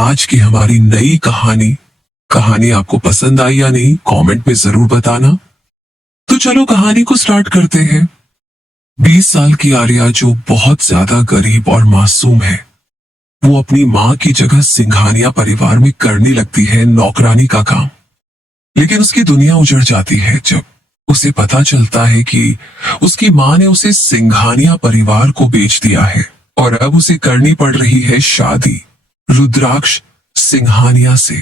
आज की हमारी नई कहानी कहानी आपको पसंद आई या नहीं, कमेंट में जरूर बताना। तो चलो कहानी को स्टार्ट करते हैं। 20 साल की आर्या, जो बहुत ज्यादा गरीब और मासूम है, वो अपनी माँ की जगह सिंघानिया परिवार में करने लगती है नौकरानी का काम। लेकिन उसकी दुनिया उजड़ जाती है जब उसे पता चलता है कि उसकी माँ ने उसे सिंघानिया परिवार को बेच दिया है और अब उसे करनी पड़ रही है शादी रुद्राक्ष सिंघानिया से,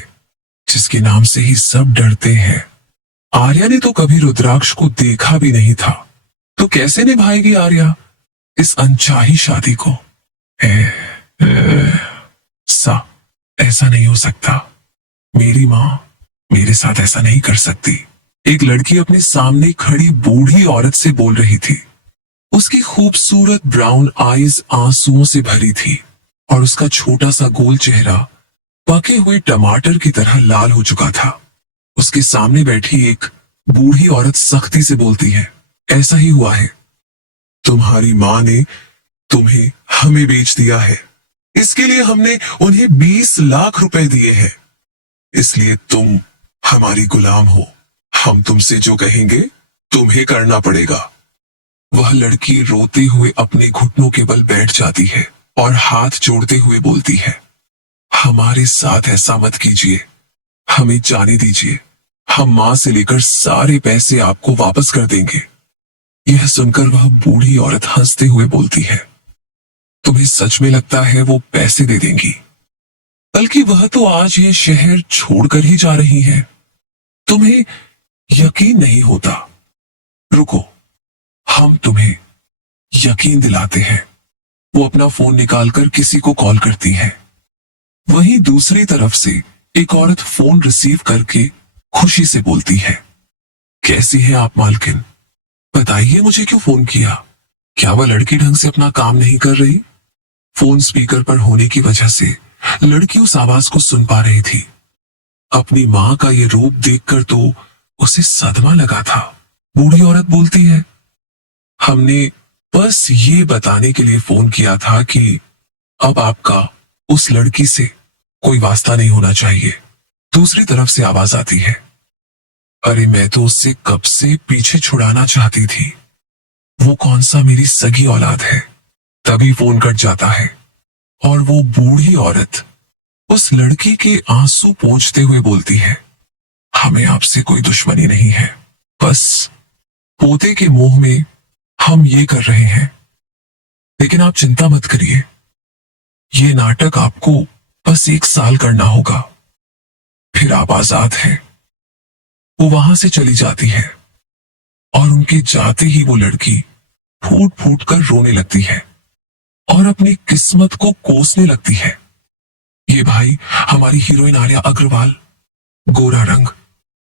जिसके नाम से ही सब डरते हैं। आर्या ने तो कभी रुद्राक्ष को देखा भी नहीं था, तो कैसे निभाएगी आर्या इस अनचाही शादी को? सा ऐसा नहीं हो सकता। मेरी माँ मेरे साथ ऐसा नहीं कर सकती। एक लड़की अपने सामने खड़ी बूढ़ी औरत से बोल रही थी। उसकी खूबसूरत ब्राउन आईज आंसुओं से भरी थी और उसका छोटा सा गोल चेहरा पके हुए टमाटर की तरह लाल हो चुका था। उसके सामने बैठी एक बूढ़ी औरत सख्ती से बोलती है, ऐसा ही हुआ है। तुम्हारी माँ ने तुम्हें हमें बेच दिया है। इसके लिए हमने उन्हें 20 लाख रुपए दिए हैं। इसलिए तुम हमारी गुलाम हो। हम तुमसे जो कहेंगे तुम्हें करना पड़ेगा। वह लड़की रोते हुए अपने घुटनों के बल बैठ जाती है और हाथ जोड़ते हुए बोलती है, हमारे साथ ऐसा मत कीजिए, हमें जाने दीजिए। हम माँ से लेकर सारे पैसे आपको वापस कर देंगे। यह सुनकर वह बूढ़ी औरत हंसते हुए बोलती है, तुम्हें सच में लगता है वो पैसे दे देंगी? बल्कि वह तो आज ये शहर छोड़कर ही जा रही है। तुम्हें यकीन नहीं होता? रुको, हम तुम्हें यकीन दिलाते हैं। वो अपना फोन निकालकर किसी को कॉल करती है। वहीं दूसरी तरफ से एक औरत फोन रिसीव करके खुशी से बोलती है, कैसी है आप मालकिन? बताइए मुझे क्यों फोन किया? क्या वह लड़की ढंग से अपना काम नहीं कर रही? फोन स्पीकर पर होने की वजह से लड़की उस आवाज को सुन पा रही थी। अपनी माँ का ये रूप देखकर तो उसे सदमा लगा था। बूढ़ी औरत बोलती है, हमने बस ये बताने के लिए फोन किया था कि अब आपका उस लड़की से कोई वास्ता नहीं होना चाहिए। दूसरी तरफ से आवाज आती है, अरे मैं तो उससे कब से पीछे छुड़ाना चाहती थी। वो कौन सा मेरी सगी औलाद है? तभी फोन कट जाता है और वो बूढ़ी औरत उस लड़की के आंसू पोंछते हुए बोलती है, हमें आपसे कोई दुश्मनी नहीं है, बस पोते के मोह में हम ये कर रहे हैं। लेकिन आप चिंता मत करिए, ये नाटक आपको बस 1 साल करना होगा, फिर आप आजाद हैं। वो वहां से चली जाती है और उनके जाते ही वो लड़की फूट फूट कर रोने लगती है और अपनी किस्मत को कोसने लगती है। ये भाई हमारी हीरोइन आर्या अग्रवाल, गोरा रंग,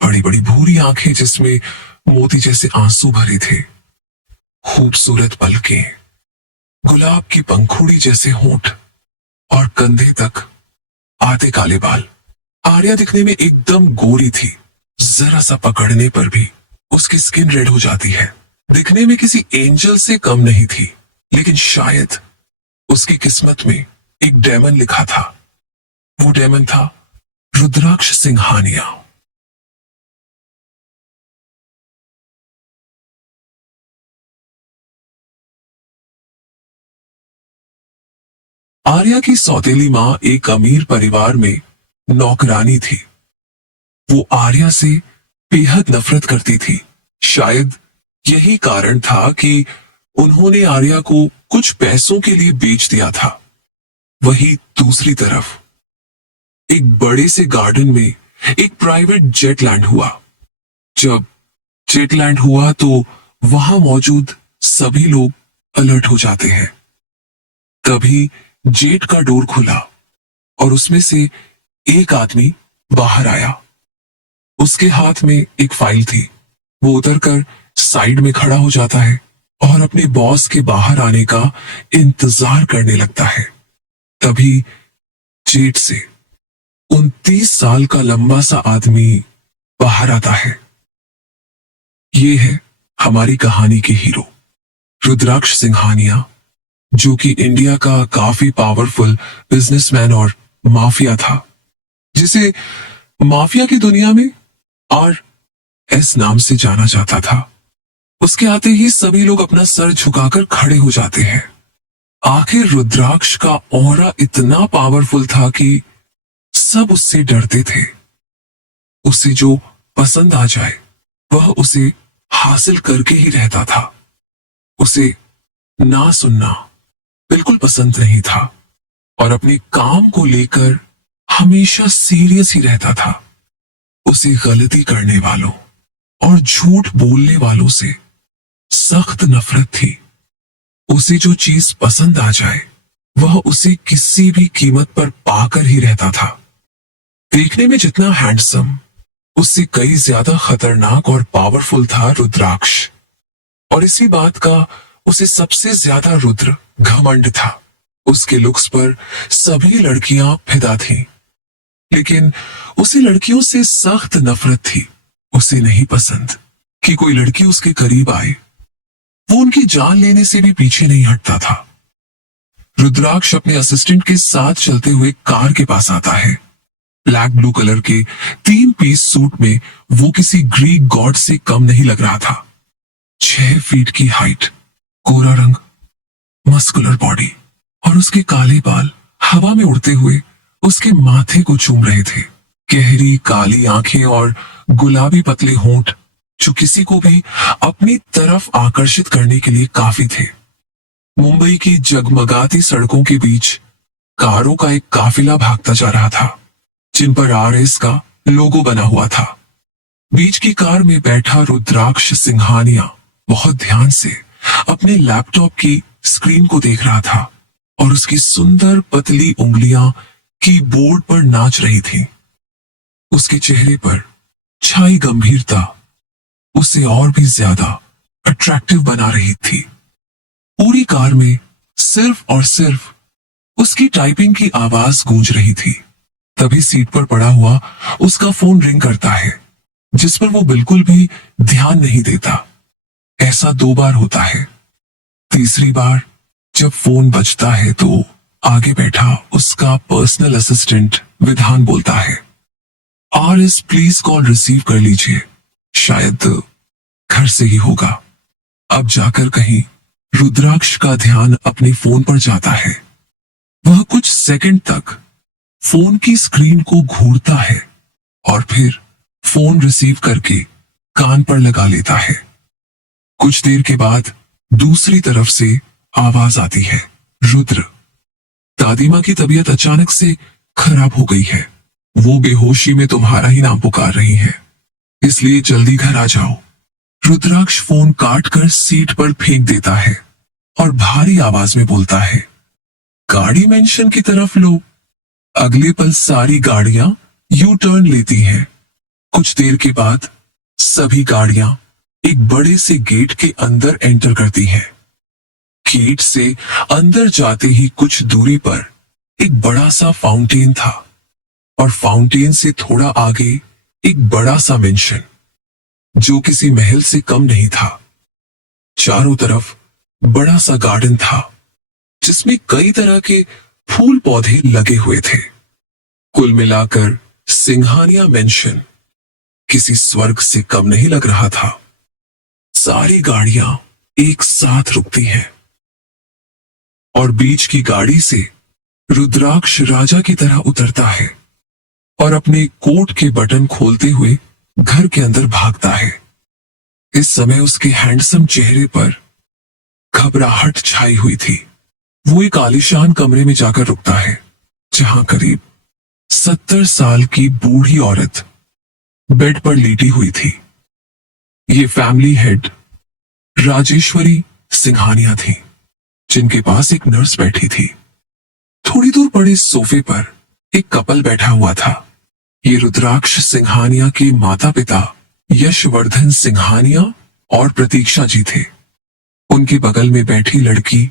बड़ी बड़ी भूरी आंखें जिसमें मोती जैसे आंसू भरे थे, खूबसूरत पलकें, गुलाब की पंखुड़ी जैसे होंठ और कंधे तक आधे काले बाल। आर्या दिखने में एकदम गोरी थी, जरा सा पकड़ने पर भी उसकी स्किन रेड हो जाती है। दिखने में किसी एंजल से कम नहीं थी, लेकिन शायद उसकी किस्मत में एक डेमन लिखा था। वो डेमन था रुद्राक्ष सिंघानिया। आर्या की सौतेली माँ एक अमीर परिवार में नौकरानी थी। वो आर्या से बेहद नफरत करती थी। शायद यही कारण था कि उन्होंने आर्या को कुछ पैसों के लिए बेच दिया था। वहीं दूसरी तरफ एक बड़े से गार्डन में एक प्राइवेट जेट लैंड हुआ। जब जेट लैंड हुआ तो वहां मौजूद सभी लोग अलर्ट हो जाते हैं। तभी जेट का डोर खुला और उसमें से एक आदमी बाहर आया। उसके हाथ में एक फाइल थी। वो उतरकर साइड में खड़ा हो जाता है और अपने बॉस के बाहर आने का इंतजार करने लगता है। तभी जेट से 29 साल का लंबा सा आदमी बाहर आता है। ये है हमारी कहानी के हीरो रुद्राक्ष सिंघानिया, जो कि इंडिया का काफी पावरफुल बिजनेसमैन और माफिया था, जिसे माफिया की दुनिया में RS नाम से जाना जाता था। उसके आते ही सभी लोग अपना सर झुकाकर खड़े हो जाते हैं। आखिर रुद्राक्ष का ऑरा इतना पावरफुल था कि सब उससे डरते थे। उसे जो पसंद आ जाए वह उसे हासिल करके ही रहता था। उसे ना सुनना बिल्कुल पसंद नहीं था और अपने काम को लेकर हमेशा सीरियस ही रहता था। उसे गलती करने वालों और झूठ बोलने वालों से सख्त नफरत थी। उसे जो चीज पसंद आ जाए वह उसे किसी भी कीमत पर पाकर ही रहता था। देखने में जितना हैंडसम, उससे कई ज्यादा खतरनाक और पावरफुल था रुद्राक्ष। और इसी बात का उसे सबसे ज्यादा रुद्र घमंड था। उसके लुक्स पर सभी लड़कियां फिदा थीं, लेकिन उसे लड़कियों से सख्त नफरत थी। उसे नहीं पसंद कि कोई लड़की उसके करीब आए। वो उनकी जान लेने से भी पीछे नहीं हटता था। रुद्राक्ष अपने असिस्टेंट के साथ चलते हुए कार के पास आता है। ब्लैक ब्लू कलर के 3 पीस सूट में वो किसी ग्रीक गॉड से कम नहीं लग रहा था। 6 फीट की हाइट, गोरा रंग, मस्कुलर बॉडी और उसके काले बाल हवा में उड़ते हुए उसके माथे को चूम रहे थे। गहरी काली आंखें और गुलाबी पतले होंठ जो किसी को भी अपनी तरफ आकर्षित करने के लिए काफी थे। मुंबई की जगमगाती सड़कों के बीच कारों का एक काफिला भागता जा रहा था, जिन पर RS का लोगो बना हुआ था। बीच की कार में बैठा रुद्राक्ष सिंघानिया बहुत ध्यान से अपने लैपटॉप की स्क्रीन को देख रहा था और उसकी सुंदर पतली उंगलियां कीबोर्ड पर नाच रही थीं। उसके चेहरे पर छाई गंभीरता उसे और भी ज्यादा अट्रैक्टिव बना रही थी। पूरी कार में सिर्फ और सिर्फ उसकी टाइपिंग की आवाज गूंज रही थी। तभी सीट पर पड़ा हुआ उसका फोन रिंग करता है, जिस पर वो बिल्कुल भी ध्यान नहीं देता। ऐसा 2 बार होता है। तीसरी बार जब फोन बजता है तो आगे बैठा उसका पर्सनल असिस्टेंट विधान बोलता है, RS प्लीज कॉल रिसीव कर लीजिए, शायद घर से ही होगा। अब जाकर कहीं रुद्राक्ष का ध्यान अपने फोन पर जाता है। वह कुछ सेकंड तक फोन की स्क्रीन को घूरता है और फिर फोन रिसीव करके कान पर लगा लेता है। कुछ देर के बाद दूसरी तरफ से आवाज आती है, रुद्र, दादी माँ की तबीयत अचानक से खराब हो गई है। वो बेहोशी में तुम्हारा ही नाम पुकार रही है, इसलिए जल्दी घर आ जाओ। रुद्राक्ष फोन काट कर सीट पर फेंक देता है और भारी आवाज में बोलता है, गाड़ी मेंशन की तरफ लो। अगले पल सारी गाड़ियां यू टर्न लेती हैं। कुछ देर के बाद सभी गाड़ियां एक बड़े से गेट के अंदर एंटर करती हैं। गेट से अंदर जाते ही कुछ दूरी पर एक बड़ा सा फाउंटेन था और फाउंटेन से थोड़ा आगे एक बड़ा सा मेंशन, जो किसी महल से कम नहीं था। चारों तरफ बड़ा सा गार्डन था, जिसमें कई तरह के फूल पौधे लगे हुए थे। कुल मिलाकर सिंघानिया मेंशन किसी स्वर्ग से कम नहीं लग रहा था। सारी गाड़ियां एक साथ रुकती हैं और बीच की गाड़ी से रुद्राक्ष राजा की तरह उतरता है और अपने कोट के बटन खोलते हुए घर के अंदर भागता है। इस समय उसके हैंडसम चेहरे पर घबराहट छाई हुई थी। वो एक आलीशान कमरे में जाकर रुकता है, जहां करीब 70 साल की बूढ़ी औरत बेड पर लेटी हुई थी। ये फैमिली हेड राजेश्वरी सिंघानिया थी, जिनके पास एक नर्स बैठी थी। थोड़ी दूर पड़े सोफे पर एक कपल बैठा हुआ था। ये रुद्राक्ष सिंघानिया के माता पिता यशवर्धन सिंघानिया और प्रतीक्षा जी थे। उनके बगल में बैठी लड़की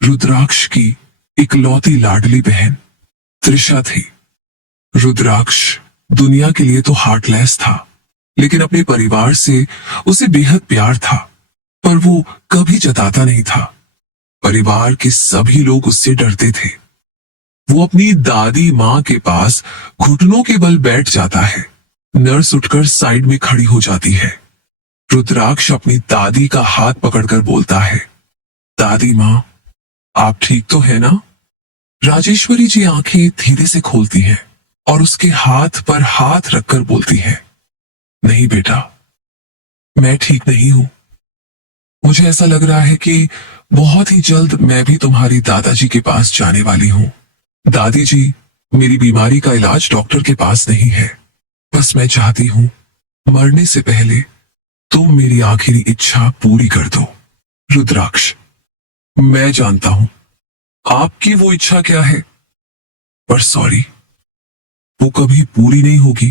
रुद्राक्ष की इकलौती लाडली बहन त्रिशा थी। रुद्राक्ष दुनिया के लिए तो हार्टलेस था, लेकिन अपने परिवार से उसे बेहद प्यार था, पर वो कभी जताता नहीं था। परिवार के सभी लोग उससे डरते थे। वो अपनी दादी माँ के पास घुटनों के बल बैठ जाता है। नर्स उठकर साइड में खड़ी हो जाती है। रुद्राक्ष अपनी दादी का हाथ पकड़कर बोलता है, दादी माँ, आप ठीक तो है ना? राजेश्वरी जी आंखें धीरे से खोलती हैं और उसके हाथ पर हाथ रखकर बोलती है, नहीं बेटा, मैं ठीक नहीं हूं। मुझे ऐसा लग रहा है कि बहुत ही जल्द मैं भी तुम्हारी दादाजी के पास जाने वाली हूं। दादी जी, मेरी बीमारी का इलाज डॉक्टर के पास नहीं है। बस मैं चाहती हूं मरने से पहले तुम मेरी आखिरी इच्छा पूरी कर दो। रुद्राक्ष, मैं जानता हूं आपकी वो इच्छा क्या है, पर सॉरी, वो कभी पूरी नहीं होगी।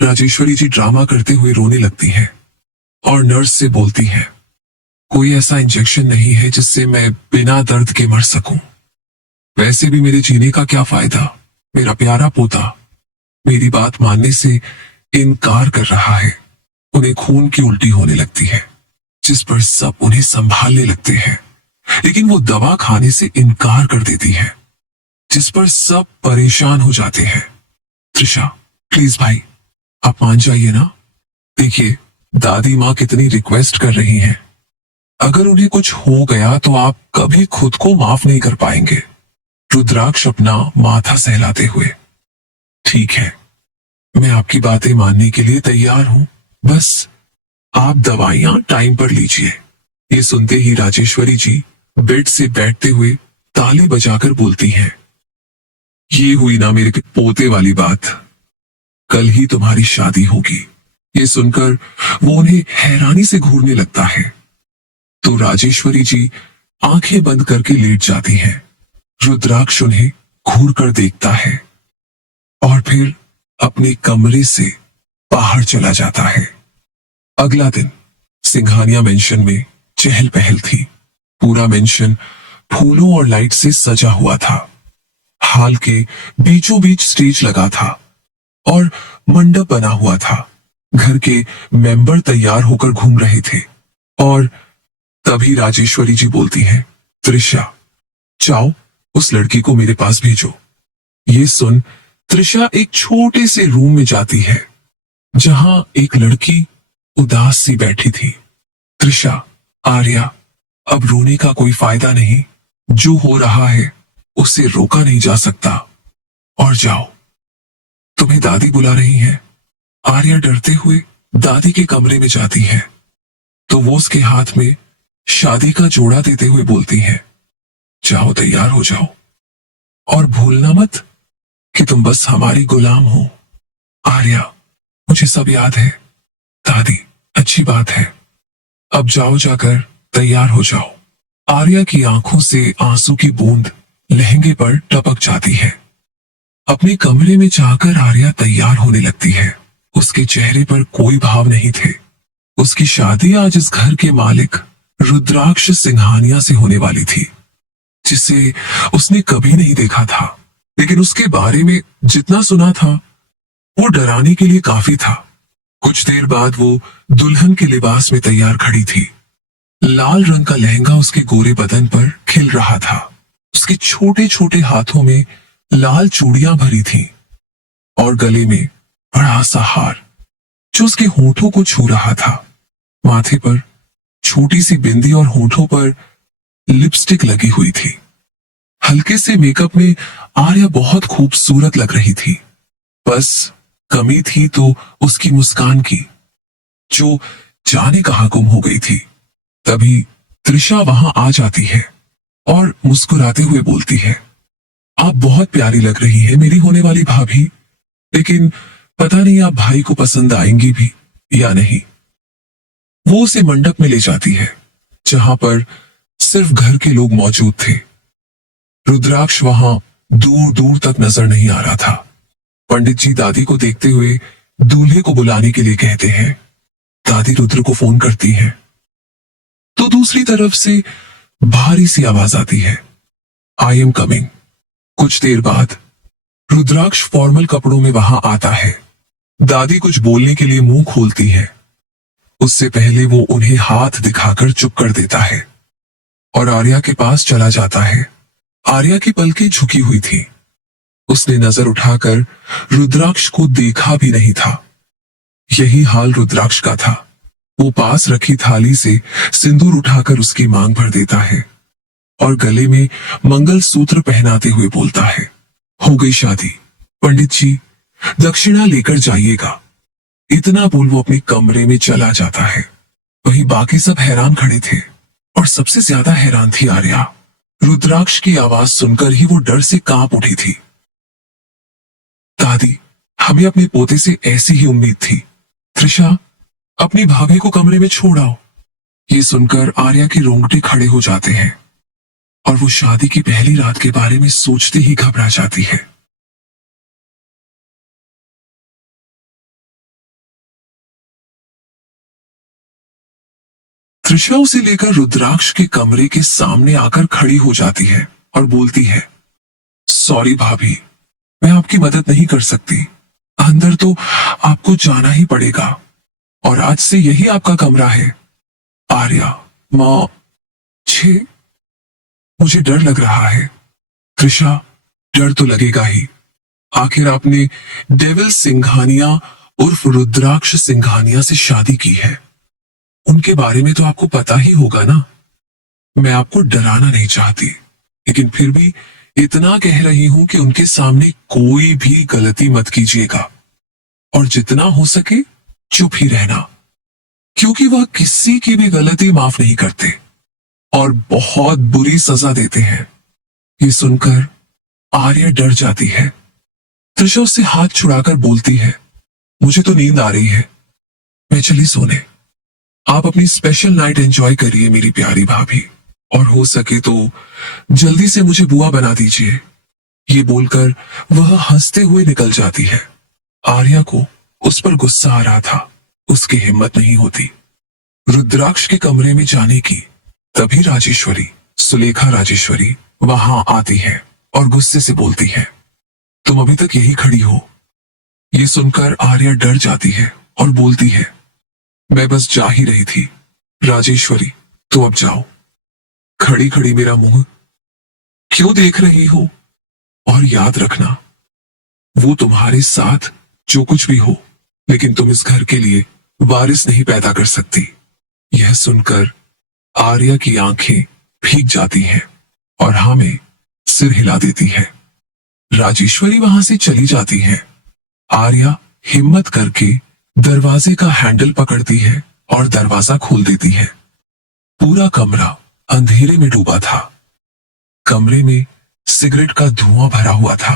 राजेश्वरी जी ड्रामा करते हुए रोने लगती है और नर्स से बोलती है, कोई ऐसा इंजेक्शन नहीं है जिससे मैं बिना दर्द के मर सकूं। वैसे भी मेरे जीने का क्या फायदा? मेरा प्यारा पोता मेरी बात मानने से इनकार कर रहा है। उन्हें खून की उल्टी होने लगती है, जिस पर सब उन्हें संभालने लगते हैं, लेकिन वो दवा खाने से इनकार कर देती है, जिस पर सब परेशान हो जाते हैं। त्रिशा, प्लीज भाई, आप मान जाइए ना। देखिए, दादी माँ कितनी रिक्वेस्ट कर रही हैं। अगर उन्हें कुछ हो गया तो आप कभी खुद को माफ नहीं कर पाएंगे। रुद्राक्ष अपना माथा सहलाते हुए, ठीक है, मैं आपकी बातें मानने के लिए तैयार हूं, बस आप दवाइयां टाइम पर लीजिए। ये सुनते ही राजेश्वरी जी बेड से बैठते हुए ताली बजाकर बोलती हैं, ये हुई ना मेरे पोते वाली बात, कल ही तुम्हारी शादी होगी। ये सुनकर वो उन्हें हैरानी से घूरने लगता है, तो राजेश्वरी जी आंखें बंद करके लेट जाती हैं। रुद्राक्ष उन्हें घूर कर देखता है और फिर अपने कमरे से बाहर चला जाता है। अगला दिन सिंघानिया मेंशन में चहल पहल थी। पूरा मेंशन फूलों और लाइट से सजा हुआ था। हाल के बीचों बीच स्टेज लगा था और मंडप बना हुआ था। घर के मेंबर तैयार होकर घूम रहे थे और तभी राजेश्वरी जी बोलती हैं, त्रिशा, जाओ उस लड़की को मेरे पास भेजो। ये सुन त्रिशा एक छोटे से रूम में जाती है, जहां एक लड़की उदास सी बैठी थी। त्रिशा, आर्या, अब रोने का कोई फायदा नहीं। जो हो रहा है उसे रोका नहीं जा सकता। और जाओ, तुम्हें दादी बुला रही हैं। आर्या डरते हुए दादी के कमरे में जाती है, तो वो उसके हाथ में शादी का जोड़ा देते हुए बोलती है, जाओ, तैयार हो जाओ और भूलना मत कि तुम बस हमारी गुलाम हो। आर्या, मुझे सब याद है। दादी, अच्छी बात है, अब जाओ, जाकर तैयार हो जाओ। आर्या की आंखों से आंसू की बूंद लहंगे पर टपक जाती है। अपने कमरे में जाकर आर्या तैयार होने लगती है। उसके चेहरे पर कोई भाव नहीं थे। उसकी शादी आज इस घर के मालिक रुद्राक्ष सिंघानिया से होने वाली थी, जिसे उसने कभी नहीं देखा था, लेकिन उसके बारे में जितना सुना था वो डराने के लिए काफी था। कुछ देर बाद वो दुल्हन के लिबास में तैयार खड़ी थी। लाल रंग का लहंगा उसके गोरे बदन पर खिल रहा था। उसके छोटे छोटे हाथों में लाल चूड़ियां भरी थीं और गले में बड़ा सा हार जो उसके होठों को छू रहा था। माथे पर छोटी सी बिंदी और होठों पर लिपस्टिक लगी हुई थी। हल्के से मेकअप में आर्या बहुत खूबसूरत लग रही थी। बस कमी थी तो उसकी मुस्कान की, जो जाने कहां गुम हो गई थी। तभी त्रिशा वहां आ जाती है और मुस्कुराते हुए बोलती है, आप बहुत प्यारी लग रही है मेरी होने वाली भाभी, लेकिन पता नहीं आप भाई को पसंद आएंगी भी या नहीं। वो उसे मंडप में ले जाती है, जहां पर सिर्फ घर के लोग मौजूद थे। रुद्राक्ष वहां दूर दूर तक नजर नहीं आ रहा था। पंडित जी दादी को देखते हुए दूल्हे को बुलाने के लिए कहते हैं। दादी रुद्र को फोन करती है, तो दूसरी तरफ से भारी सी आवाज आती है, आई एम कमिंग। कुछ देर बाद रुद्राक्ष फॉर्मल कपड़ों में वहां आता है। दादी कुछ बोलने के लिए मुंह खोलती है, उससे पहले वो उन्हें हाथ दिखाकर चुप कर देता है और आर्या के पास चला जाता है। आर्या की पलकें झुकी हुई थी। उसने नजर उठाकर रुद्राक्ष को देखा भी नहीं था। यही हाल रुद्राक्ष का था। वो पास रखी थाली से सिंदूर उठाकर उसकी मांग भर देता है और गले में मंगलसूत्र पहनाते हुए बोलता है, हो गई शादी, पंडित जी दक्षिणा लेकर जाइएगा। इतना बोल वो अपने कमरे में चला जाता है। वहीं बाकी सब हैरान खड़े थे और सबसे ज्यादा हैरान थी आर्या। रुद्राक्ष की आवाज सुनकर ही वो डर से कांप उठी थी। दादी, हमें अपने पोते से ऐसी ही उम्मीद थी। त्रिशा, अपनी भाभी को कमरे में छोड़ आओ। ये सुनकर आर्या के रोंगटे खड़े हो जाते हैं और वो शादी की पहली रात के बारे में सोचते ही घबरा जाती है। त्रिशा उसे लेकर रुद्राक्ष के कमरे के सामने आकर खड़ी हो जाती है और बोलती है, सॉरी भाभी, मैं आपकी मदद नहीं कर सकती। अंदर तो आपको जाना ही पड़ेगा और आज से यही आपका कमरा है। आर्या, माँ, छे, मुझे डर लग रहा है। त्रिशा, डर तो लगेगा ही। आखिर आपने डेविल सिंघानिया उर्फ रुद्राक्ष सिंघानिया से शादी की है। उनके बारे में तो आपको पता ही होगा ना। मैं आपको डराना नहीं चाहती, लेकिन फिर भी इतना कह रही हूं कि उनके सामने कोई भी गलती मत कीजिएगा और जितना हो सके चुप ही रहना, क्योंकि वह किसी की भी गलती माफ नहीं करते और बहुत बुरी सजा देते हैं। ये सुनकर आर्या डर जाती है। त्रिशा उससे हाथ छुड़ाकर बोलती है, मुझे तो नींद आ रही है, मैं चली सोने। आप अपनी स्पेशल नाइट एंजॉय करिए मेरी प्यारी भाभी, और हो सके तो जल्दी से मुझे बुआ बना दीजिए। ये बोलकर वह हंसते हुए निकल जाती है। आर्या को उस पर गुस्सा आ रहा था, उसकी हिम्मत नहीं होती रुद्राक्ष के कमरे में जाने की। तभी राजेश्वरी, सुलेखा राजेश्वरी वहां आती है और गुस्से से बोलती है, तुम अभी तक यही खड़ी हो। ये सुनकर आर्या डर जाती है और बोलती है, मैं बस जा ही रही थी। राजेश्वरी, तो अब जाओ। खड़ी खड़ी मेरा मुंह क्यों देख रही हो? और याद रखना, वो तुम्हारे साथ जो कुछ भी हो, लेकिन तुम इस घर के लिए वारिस नहीं पैदा कर सकती। यह सुनकर आर्या की आंखें भीग जाती हैं और हाँ में सिर हिला देती है। राजेश्वरी वहां से चली जाती है। आर्या हिम्मत करके दरवाजे का हैंडल पकड़ती है और दरवाजा खोल देती है। पूरा कमरा अंधेरे में डूबा था। कमरे में सिगरेट का धुआं भरा हुआ था।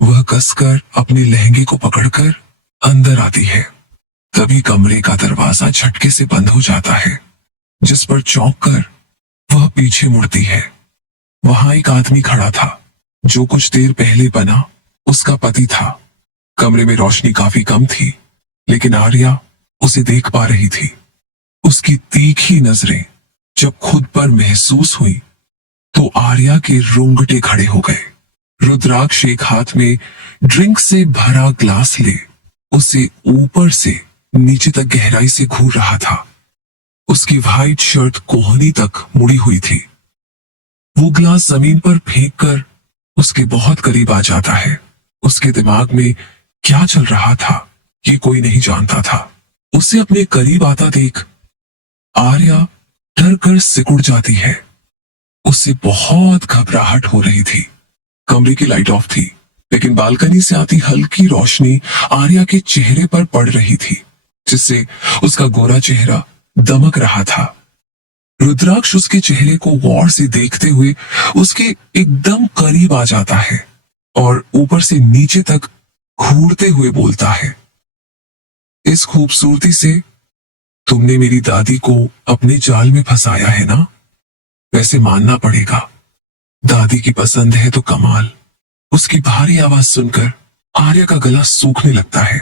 वह कसकर अपने लहंगे को पकड़कर अंदर आती है। तभी कमरे का दरवाजा झटके से बंद हो जाता है, जिस पर चौंक कर वह पीछे मुड़ती है। वहां एक आदमी खड़ा था, जो कुछ देर पहले बना उसका पति था। कमरे में रोशनी काफी कम थी, लेकिन आर्या उसे देख पा रही थी। उसकी तीखी नजरें जब खुद पर महसूस हुई तो आर्या के रोंगटे खड़े हो गए। रुद्राक्ष एक हाथ में ड्रिंक से भरा ग्लास ले उसे ऊपर से नीचे तक गहराई से घूर रहा था। उसकी व्हाइट शर्ट कोहनी तक मुड़ी हुई थी। वो ग्लास जमीन पर फेंक कर उसके बहुत करीब आ जाता है। उसके दिमाग में क्या चल रहा था ये कोई नहीं जानता था। उसे अपने करीब आता देख आर्या डर कर सिकुड़ जाती है। उससे बहुत घबराहट हो रही थी। कमरे की लाइट ऑफ थी, लेकिन बालकनी से आती हल्की रोशनी आर्या के चेहरे पर पड़ रही थी, जिससे उसका गोरा चेहरा दमक रहा था। रुद्राक्ष उसके चेहरे को गौर से देखते हुए उसके एकदम करीब आ जाता है और ऊपर से नीचे तक घूरते हुए बोलता है, इस खूबसूरती से तुमने मेरी दादी को अपने जाल में फंसाया है ना? वैसे मानना पड़ेगा, दादी की पसंद है तो कमाल। उसकी भारी आवाज सुनकर आर्या का गला सूखने लगता है।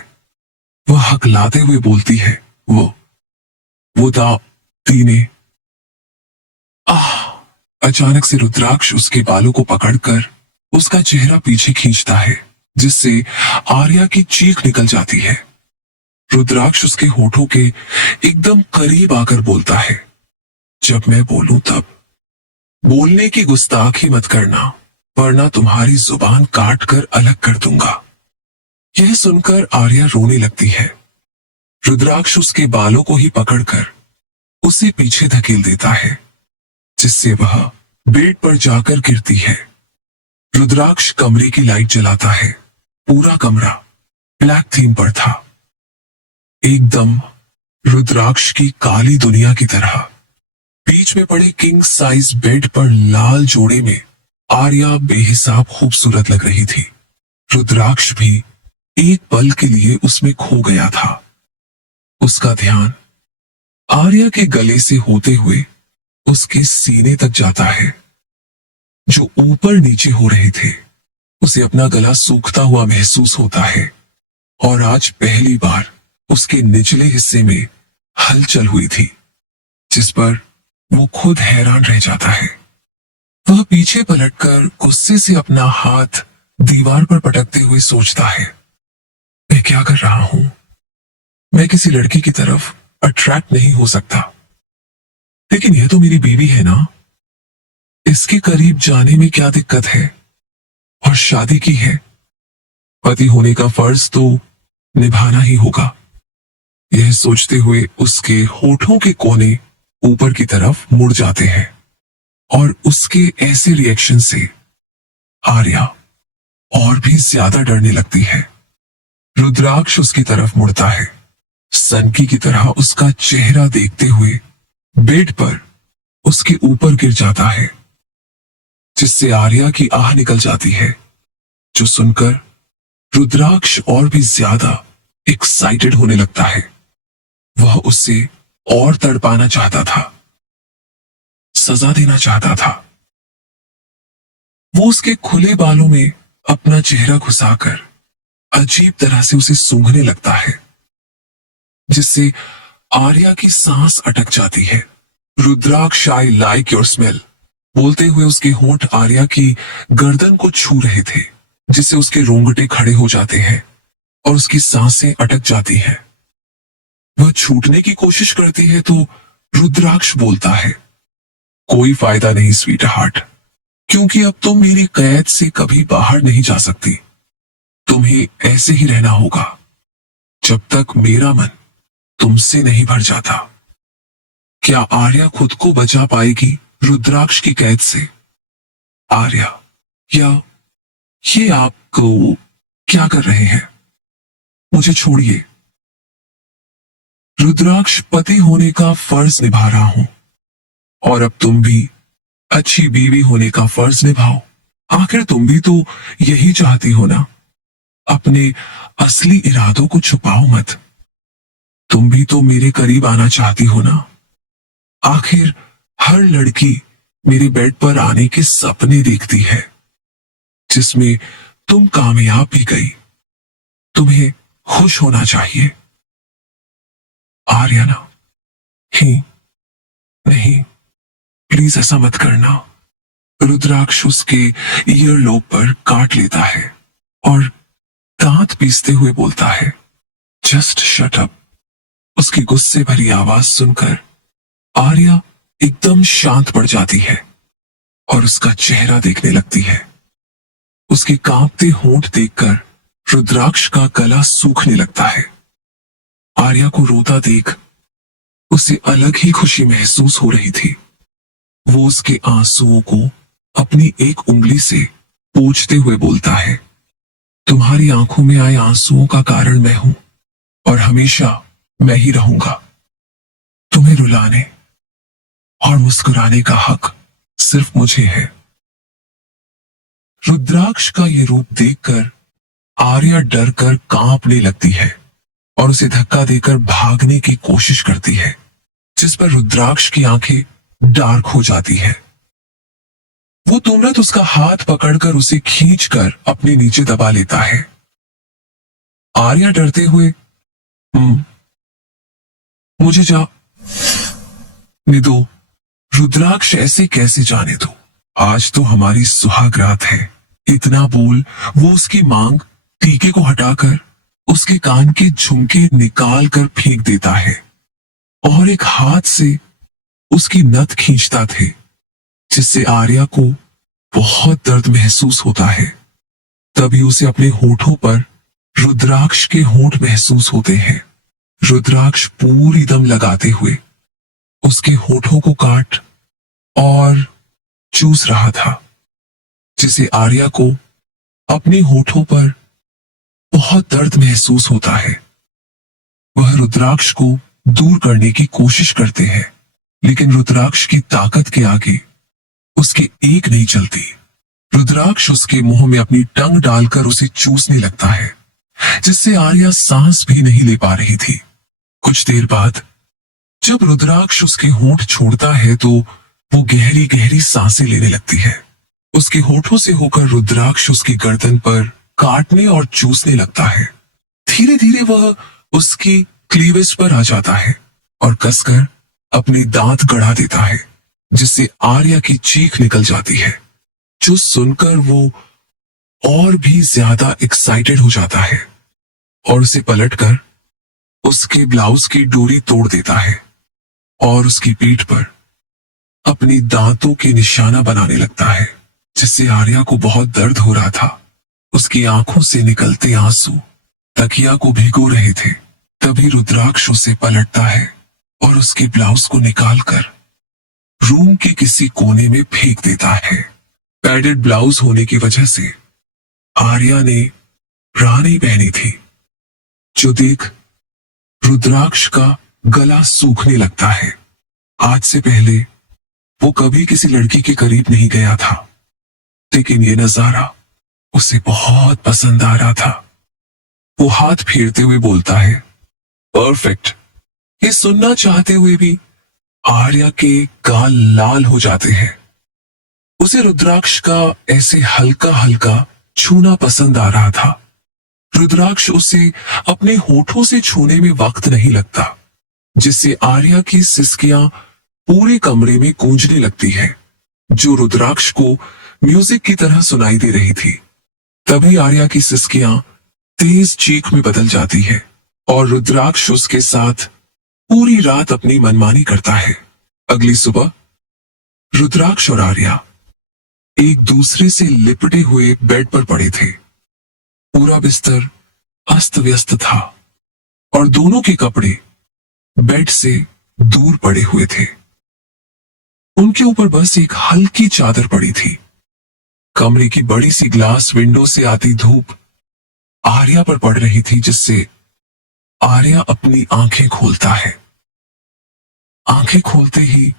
वह हकलाते हुए बोलती है, वो दादी ने। अचानक से रुद्राक्ष उसके बालों को पकड़कर उसका चेहरा पीछे खींचता है, जिससे आर्या की चीख निकल जाती है। रुद्राक्ष उसके होठों के एकदम करीब आकर बोलता है, जब मैं बोलूं तब बोलने की गुस्ताखी मत करना, वरना तुम्हारी जुबान काट कर अलग कर दूंगा। यह सुनकर आर्या रोने लगती है। रुद्राक्ष उसके बालों को ही पकड़कर उसे पीछे धकेल देता है, जिससे वह बेड पर जाकर गिरती है। रुद्राक्ष कमरे की लाइट जलाता है। पूरा कमरा ब्लैक थीम पर था, एकदम रुद्राक्ष की काली दुनिया की तरह। बीच में पड़े किंग साइज बेड पर लाल जोड़े में आर्या बेहिसाब खूबसूरत लग रही थी। रुद्राक्ष भी एक पल के लिए उसमें खो गया था। उसका ध्यान आर्या के गले से होते हुए उसके सीने तक जाता है, जो ऊपर नीचे हो रहे थे। उसे अपना गला सूखता हुआ महसूस होता है और आज पहली बार उसके निचले हिस्से में हलचल हुई थी, जिस पर वो खुद हैरान रह जाता है। वह पीछे पलटकर गुस्से से अपना हाथ दीवार पर पटकते हुए सोचता है, मैं क्या कर रहा हूं? मैं किसी लड़की की तरफ अट्रैक्ट नहीं हो सकता, लेकिन यह तो मेरी बीवी है ना। इसके करीब जाने में क्या दिक्कत है? और शादी की है, पति होने का फर्ज तो निभाना ही होगा। यह सोचते हुए उसके होठों के कोने ऊपर की तरफ मुड़ जाते हैं और उसके ऐसे रिएक्शन से आर्या और भी ज्यादा डरने लगती है। रुद्राक्ष उसकी तरफ मुड़ता है, सनकी की तरह उसका चेहरा देखते हुए बेड पर उसके ऊपर गिर जाता है, जिससे आर्या की आह निकल जाती है, जो सुनकर रुद्राक्ष और भी ज्यादा एक्साइटेड होने लगता है। वह उससे और तड़पाना चाहता था, सजा देना चाहता था। वो उसके खुले बालों में अपना चेहरा घुसाकर अजीब तरह से उसे सूंघने लगता है, जिससे आर्या की सांस अटक जाती है। रुद्राक्ष, आई लाइक योर स्मेल बोलते हुए उसके होंठ आर्या की गर्दन को छू रहे थे, जिससे उसके रोंगटे खड़े हो जाते हैं और उसकी सांसें अटक जाती हैं। वह छूटने की कोशिश करती है तो रुद्राक्ष बोलता है, कोई फायदा नहीं स्वीट हार्ट, क्योंकि अब तुम मेरी कैद से कभी बाहर नहीं जा सकती। तुम्हें ऐसे ही रहना होगा जब तक मेरा मन तुमसे नहीं भर जाता। क्या आर्या खुद को बचा पाएगी रुद्राक्ष की कैद से? आर्या, या ये आपको क्या कर रहे हैं? मुझे छोड़िए। रुद्राक्ष, पति होने का फर्ज निभा रहा हूं और अब तुम भी अच्छी बीवी होने का फर्ज निभाओ। आखिर तुम भी तो यही चाहती हो ना। अपने असली इरादों को छुपाओ मत। तुम भी तो मेरे करीब आना चाहती हो ना। आखिर हर लड़की मेरे बेड पर आने के सपने देखती है, जिसमें तुम कामयाब भी गई। तुम्हें खुश होना चाहिए। आर्यना, ही नहीं, प्लीज ऐसा मत करना। रुद्राक्ष उसके ईयरलोब पर काट लेता है और दांत पीसते हुए बोलता है, जस्ट शट अप। उसकी गुस्से भरी आवाज सुनकर आर्या एकदम शांत पड़ जाती है और उसका चेहरा देखने लगती है। उसके कांपते होंठ देखकर रुद्राक्ष का गला सूखने लगता है। आर्या को रोता देख उसे अलग ही खुशी महसूस हो रही थी। वो उसके आंसुओं को अपनी एक उंगली से पोंछते हुए बोलता है, तुम्हारी आंखों में आए आंसुओं का कारण मैं हूं और हमेशा मैं ही रहूंगा। तुम्हें रुलाने और मुस्कुराने का हक सिर्फ मुझे है। रुद्राक्ष का ये रूप देखकर आर्या डर कर कांपने लगती है और उसे धक्का देकर भागने की कोशिश करती है, जिस पर रुद्राक्ष की आंखें डार्क हो जाती है। वो तुरंत उसका हाथ पकड़कर उसे खींचकर अपने नीचे दबा लेता है। आर्या डरते हुए, मुझे जाने दो। रुद्राक्ष, ऐसे कैसे जाने दो? आज तो हमारी सुहाग रात है। इतना बोल वो उसकी मांग टीके को हटाकर उसके कान के झुमके निकाल कर फेंक देता है और एक हाथ से उसकी नथ खींचता थे, जिससे आर्या को बहुत दर्द महसूस होता है। तभी उसे अपने होठों पर रुद्राक्ष के होंठ महसूस होते हैं। रुद्राक्ष पूरी दम लगाते हुए उसके होठों को काट और चूस रहा था, जिसे आर्या को अपने होठों पर बहुत दर्द महसूस होता है। वह रुद्राक्ष को दूर करने की कोशिश करते हैं, लेकिन रुद्राक्ष की ताकत के आगे उसके एक नहीं चलती। रुद्राक्ष उसके मुंह में अपनी टंग डालकर उसे चूसने लगता है, जिससे आर्या सांस भी नहीं ले पा रही थी। कुछ देर बाद जब रुद्राक्ष उसके होंठ छोड़ता है तो वो गहरी गहरी सांसें लेने लगती है। उसके होठों से होकर रुद्राक्ष उसकी गर्दन पर काटने और चूसने लगता है। धीरे धीरे वह उसकी क्लीवेज पर आ जाता है और कसकर अपने दांत गड़ा देता है, जिससे आर्या की चीख निकल जाती है, जो सुनकर वो और भी ज्यादा एक्साइटेड हो जाता है और उसे पलटकर उसके ब्लाउज की डोरी तोड़ देता है और उसकी पीठ पर अपनी दांतों के निशाना बनाने लगता है, जिससे आर्या को बहुत दर्द हो रहा था। उसकी आंखों से निकलते आंसू तकिया को भिगो रहे थे। तभी रुद्राक्ष उसे पलटता है और उसके ब्लाउज को निकालकर रूम के किसी कोने में फेंक देता है। पैडेड ब्लाउज होने की वजह से आर्या ने ब्रा नहीं पहनी थी, जो देख रुद्राक्ष का गला सूखने लगता है। आज से पहले वो कभी किसी लड़की के करीब नहीं गया था, लेकिन ये नजारा उसे बहुत पसंद आ रहा था। वो हाथ फेरते हुए बोलता है, परफेक्ट। ये सुनना चाहते हुए भी आर्या के गाल लाल हो जाते हैं। उसे रुद्राक्ष का ऐसे हल्का हल्का छूना पसंद आ रहा था। रुद्राक्ष उसे अपने होठों से छूने में वक्त नहीं लगता, जिससे आर्या की सिसकियां पूरे कमरे में गूंजने लगती है, जो रुद्राक्ष को म्यूजिक की तरह सुनाई दे रही थी। तभी आर्या की सिसकियां तेज चीख में बदल जाती है और रुद्राक्ष उसके साथ पूरी रात अपनी मनमानी करता है। अगली सुबह रुद्राक्ष और आर्या एक दूसरे से लिपटे हुए बेड पर पड़े थे। पूरा बिस्तर अस्त व्यस्त था और दोनों के कपड़े बेड से दूर पड़े हुए थे। उनके ऊपर बस एक हल्की चादर पड़ी थी। कमरे की बड़ी सी ग्लास विंडो से आती धूप आर्या पर पड़ रही थी, जिससे आर्या अपनी आंखें खोलता है। आंखें खोलते ही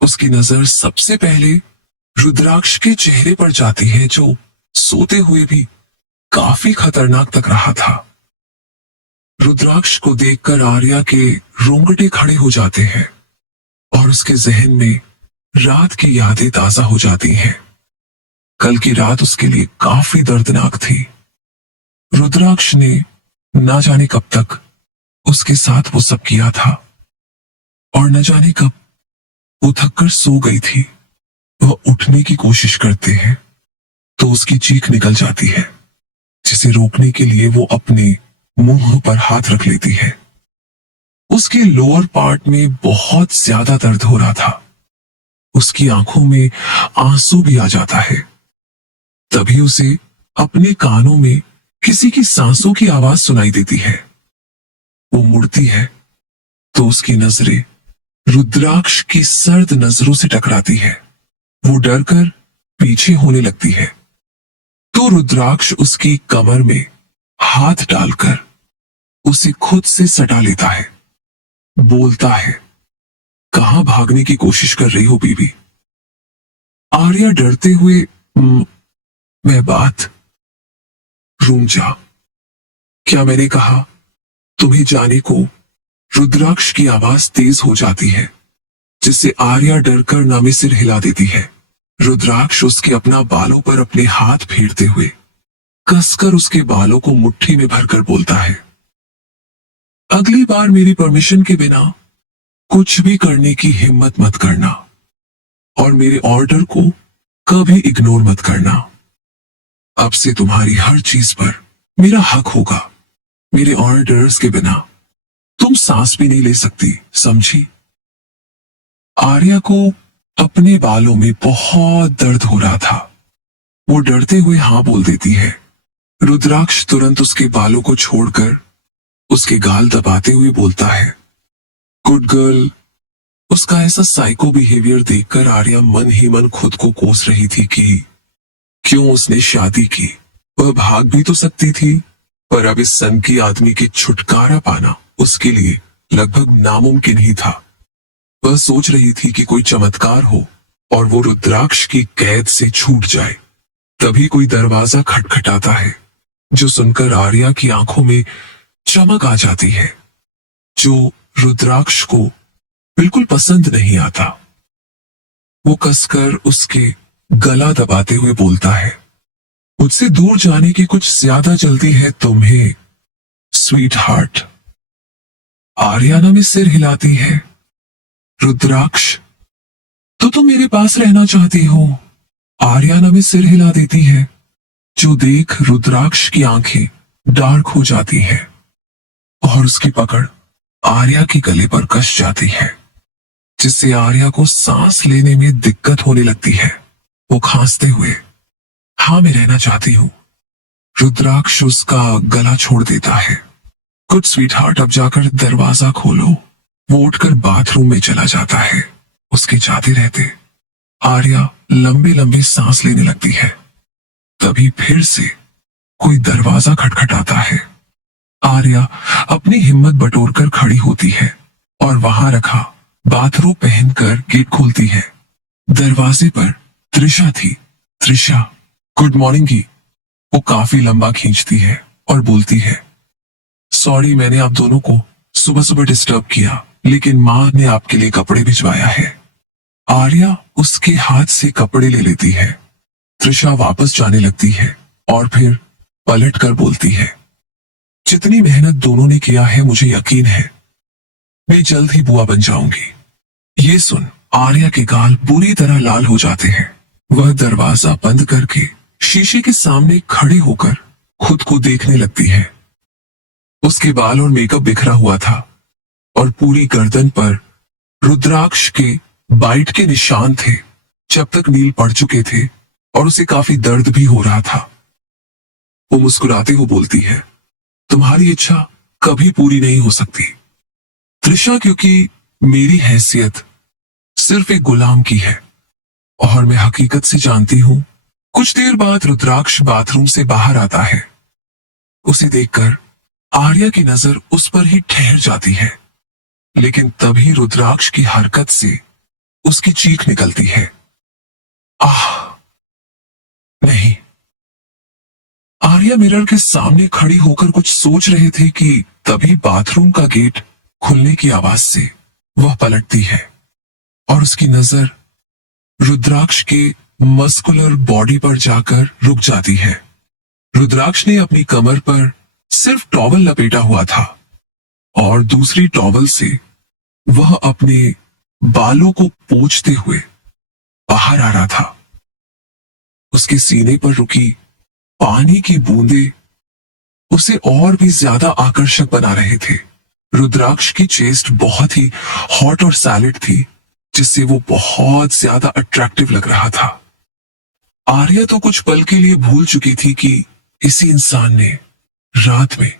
उसकी नजर सबसे पहले रुद्राक्ष के चेहरे पर जाती है, जो सोते हुए भी काफी खतरनाक लग रहा था। रुद्राक्ष को देखकर आर्या के रोंगटे खड़े हो जाते हैं और उसके जहन में रात की यादें ताजा हो जाती हैं। कल की रात उसके लिए काफी दर्दनाक थी। रुद्राक्ष ने ना जाने कब तक उसके साथ वो सब किया था और न जाने कब वो थककर सो गई थी। वह उठने की कोशिश करते हैं तो उसकी चीख निकल जाती है, जिसे रोकने के लिए वो अपने मुंह पर हाथ रख लेती है। उसके लोअर पार्ट में बहुत ज्यादा दर्द हो रहा था। उसकी आंखों में आंसू भी आ जाता है। तभी उसे अपने कानों में किसी की सांसों की आवाज सुनाई देती है। वो मुड़ती है तो उसकी नजरें रुद्राक्ष की सर्द नजरों से टकराती है। वो डरकर पीछे होने लगती है तो रुद्राक्ष उसकी कमर में हाथ डालकर उसे खुद से सटा लेता है। बोलता है, कहां भागने की कोशिश कर रही हो बीबी? आर्या डरते हुए, मैं बात, रूम जा। क्या मैंने कहा तुम्हें जाने को? रुद्राक्ष की आवाज तेज हो जाती है, जिससे आर्या डरकर नामे सिर हिला देती है। रुद्राक्ष उसके अपना बालों पर अपने हाथ फेरते हुए कसकर उसके बालों को मुट्ठी में भरकर बोलता है, अगली बार मेरी परमिशन के बिना कुछ भी करने की हिम्मत मत करना और मेरे ऑर्डर को कभी इग्नोर मत करना। अब से तुम्हारी हर चीज पर मेरा हक होगा। मेरे ऑर्डर्स के बिना तुम सांस भी नहीं ले सकती, समझी? आर्या को अपने बालों में बहुत दर्द हो रहा था। वो डरते हुए हाँ बोल देती है। रुद्राक्ष तुरंत उसके बालों को छोड़कर उसके गाल दबाते हुए बोलता है, गुड गर्ल। उसका ऐसा साइको बिहेवियर देखकर आर्या मन ही मन खुद को कोस रही थी कि क्यों उसने शादी की। वह भाग भी तो सकती थी, पर अब इस सनकी आदमी के छुटकारा पाना उसके लिए लगभग नामुमकिन ही था। वह सोच रही थी कि कोई चमत्कार हो और वो रुद्राक्ष की कैद से छूट जाए। तभी कोई दरवाजा खटखटाता है, जो सुनकर आर्या की आंखों में चमक आ जाती है, जो रुद्राक्ष को बिल्कुल पसंद नहीं आता। वो कसकर उसके गला दबाते हुए बोलता है, मुझसे दूर जाने की कुछ ज्यादा जल्दी है तुम्हें स्वीट हार्ट। आर्याना में सिर हिलाती है। रुद्राक्ष, तो तुम मेरे पास रहना चाहती हो? आर्याना में सिर हिला देती है, जो देख रुद्राक्ष की आंखें डार्क हो जाती हैं और उसकी पकड़ आर्या के गले पर कस जाती है, जिससे आर्या को सांस लेने में दिक्कत होने लगती है। वो खांसते हुए, हाँ मैं रहना चाहती हूँ। रुद्राक्ष उसका गला छोड़ देता है। गुड स्वीट हार्ट, अब जाकर दरवाजा खोलो। वो उठकर बाथरूम में चला जाता है। उसके जाते रहते आर्या लंबे लंबे सांस लेने लगती है। तभी फिर से कोई दरवाजा खटखटाता है। आर्या अपनी हिम्मत बटोरकर खड़ी होती है और वहां रखा बाथरूम पहनकर गेट खोलती है। दरवाजे पर त्रिशा थी। त्रिशा गुड मॉर्निंग की वो काफी लंबा खींचती है और बोलती है, सॉरी मैंने आप दोनों को सुबह सुबह डिस्टर्ब किया, लेकिन माँ ने आपके लिए कपड़े भिजवाया है। आर्या उसके हाथ से कपड़े ले लेती है। त्रिशा वापस जाने लगती है और फिर पलट कर बोलती है, जितनी मेहनत दोनों ने किया है मुझे यकीन है मैं जल्द ही बुआ बन जाऊंगी। ये सुन आर्या के गाल बुरी तरह लाल हो जाते हैं। वह दरवाजा बंद करके शीशे के सामने खड़े होकर खुद को देखने लगती है। उसके बाल और मेकअप बिखरा हुआ था और पूरी गर्दन पर रुद्राक्ष के बाइट के निशान थे, जब तक नील पड़ चुके थे और उसे काफी दर्द भी हो रहा था। वो मुस्कुराते हुए बोलती है, तुम्हारी इच्छा कभी पूरी नहीं हो सकती त्रिशा, क्योंकि मेरी हैसियत सिर्फ एक गुलाम की है और मैं हकीकत से जानती हूं। कुछ देर बाद रुद्राक्ष बाथरूम से बाहर आता है। उसे देखकर आर्या की नजर उस पर ही ठहर जाती है, लेकिन तभी रुद्राक्ष की हरकत से उसकी चीख निकलती है, आह नहीं। आर्या मिरर के सामने खड़ी होकर कुछ सोच रहे थे कि तभी बाथरूम का गेट खुलने की आवाज से वह पलटती है और उसकी नजर रुद्राक्ष के मस्कुलर बॉडी पर जाकर रुक जाती है। रुद्राक्ष ने अपनी कमर पर सिर्फ टॉवल लपेटा हुआ था और दूसरी टॉवल से वह अपने बालों को पोंछते हुए बाहर आ रहा था। उसके सीने पर रुकी पानी की बूंदें उसे और भी ज्यादा आकर्षक बना रहे थे। रुद्राक्ष की चेस्ट बहुत ही हॉट और सैलिड थी, जिससे वो बहुत ज्यादा अट्रैक्टिव लग रहा था। आर्या तो कुछ पल के लिए भूल चुकी थी कि इसी इंसान ने रात में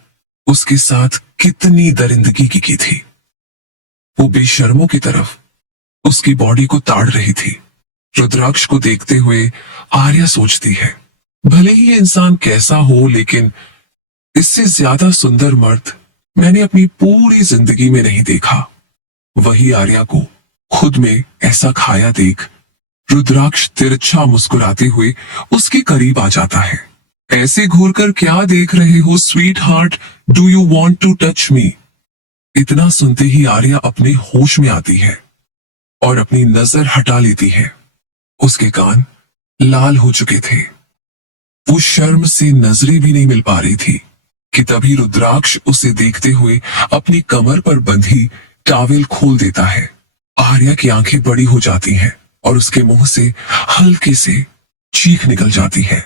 उसके साथ कितनी दरिंदगी की थी। वो बेशर्मों की तरफ उसकी बॉडी को ताड़ रही थी। रुद्राक्ष को देखते हुए आर्या सोचती है, भले ही ये इंसान कैसा हो, लेकिन इससे ज्यादा सुंदर मर्द मैंने अपनी पूरी जिंदगी में नहीं देखा। वही आर्या को खुद में ऐसा खाया देख रुद्राक्ष तिरछा मुस्कुराते हुए उसके करीब आ जाता है। ऐसे घूरकर क्या देख रहे हो sweetheart, do you want to touch me? इतना सुनते ही आर्या अपने होश में आती है और अपनी नजर हटा लेती है। उसके कान लाल हो चुके थे। वो शर्म से नजरें भी नहीं मिल पा रही थी कि तभी रुद्राक्ष उसे देखते हुए अपनी कमर पर बंधी टॉवेल खोल देता है। आर्या की आंखें बड़ी हो जाती हैं और उसके मुंह से हल्के से चीख निकल जाती है।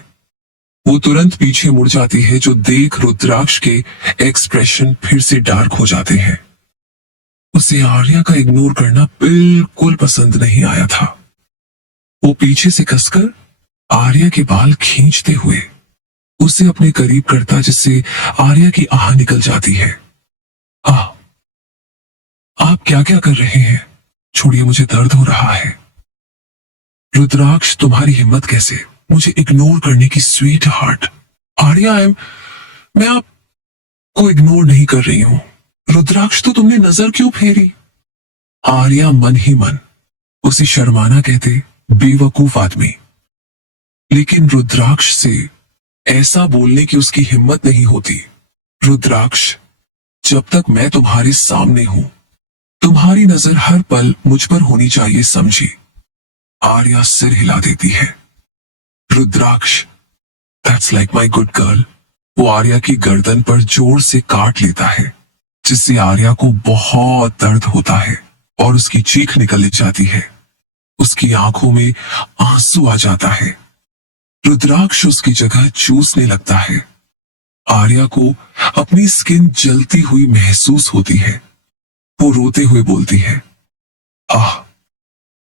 वो तुरंत पीछे मुड़ जाती है, जो देख रुद्राक्ष के एक्सप्रेशन फिर से डार्क हो जाते हैं। उसे आर्या का इग्नोर करना बिल्कुल पसंद नहीं आया था। वो पीछे से कसकर आर्या के बाल खींचते हुए उसे अपने करीब करता, जिससे आर्या की आह निकल जाती है। आह, आप क्या क्या कर रहे हैं? छोड़िए, मुझे दर्द हो रहा है। रुद्राक्ष, तुम्हारी हिम्मत कैसे मुझे इग्नोर करने की? स्वीट हार्ट आर्या, मैं आपको इग्नोर नहीं कर रही हूं। रुद्राक्ष, तो तुमने नजर क्यों फेरी? आर्या मन ही मन उसे शर्माना कहते, बेवकूफ आदमी। लेकिन रुद्राक्ष से ऐसा बोलने की उसकी हिम्मत नहीं होती। रुद्राक्ष, जब तक मैं तुम्हारे सामने हूं, तुम्हारी नजर हर पल मुझ पर होनी चाहिए, समझी? आर्या सिर हिला देती है। Rudraksh, that's like my good girl. वो आर्या की गर्दन पर जोर से काट लेता है, जिससे आर्या को बहुत दर्द होता है और उसकी चीख निकल जाती है। उसकी आंखों में आंसू आ जाता है। रुद्राक्ष उसकी जगह चूसने लगता है। आर्या को अपनी स्किन जलती हुई महसूस होती है। वो रोते हुए बोलती है, आह,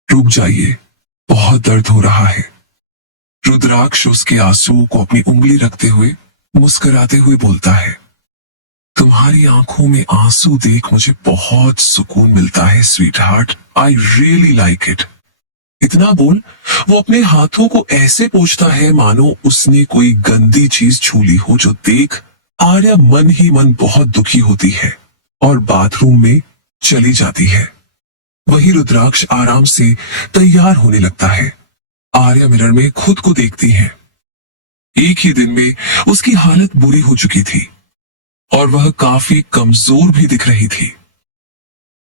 रुक जाइए, बहुत दर्द हो रहा है। रुद्राक्ष उसके आंसुओं को अपनी उंगली रखते हुए मुस्कुराते हुए बोलता है, तुम्हारी आंखों में आंसू देख मुझे बहुत सुकून मिलता है sweet heart. I really like it. इतना बोल वो अपने हाथों को ऐसे पोंछता है मानो उसने कोई गंदी चीज छू ली हो, जो देख आर्या मन ही मन बहुत दुखी होती है और बाथरूम में चली जाती है। वही रुद्राक्ष आराम से तैयार होने लगता है। आर्या मिरर में खुद को देखती है। एक ही दिन में उसकी हालत बुरी हो चुकी थी और वह काफी कमजोर भी दिख रही थी।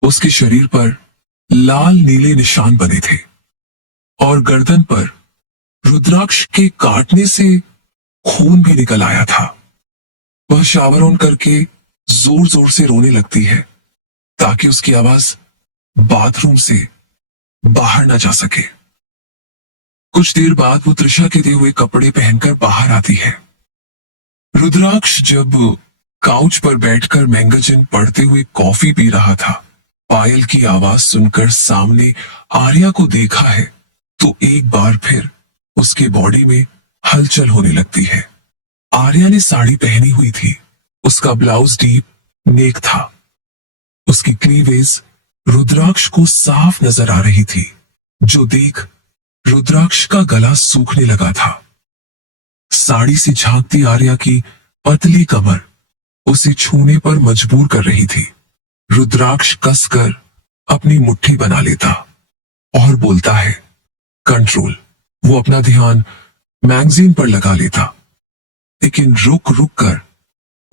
उसके शरीर पर लाल नीले निशान बने थे और गर्दन पर रुद्राक्ष के काटने से खून भी निकल आया था। वह शावर ऑन करके जोर जोर से रोने लगती है ताकि उसकी आवाज बाथरूम से बाहर न जा सके। कुछ देर बाद वो त्रिशा के दिए हुए कपड़े पहनकर बाहर आती है। रुद्राक्ष जब काउच पर बैठकर मैगजीन पढ़ते हुए कॉफी पी रहा था, पायल की आवाज सुनकर सामने आर्या को देखा है तो एक बार फिर उसके बॉडी में हलचल होने लगती है। आर्या ने साड़ी पहनी हुई थी। उसका ब्लाउज डीप नेक था। उसकी क्लीवेज रुद्राक्ष को साफ नजर आ रही थी, जो देख रुद्राक्ष का गला सूखने लगा था। साड़ी से झांकती आर्या की पतली कमर उसे छूने पर मजबूर कर रही थी। रुद्राक्ष कसकर अपनी मुट्ठी बना लेता और बोलता है, कंट्रोल। वो अपना ध्यान मैगजीन पर लगा लेता, लेकिन रुक रुक कर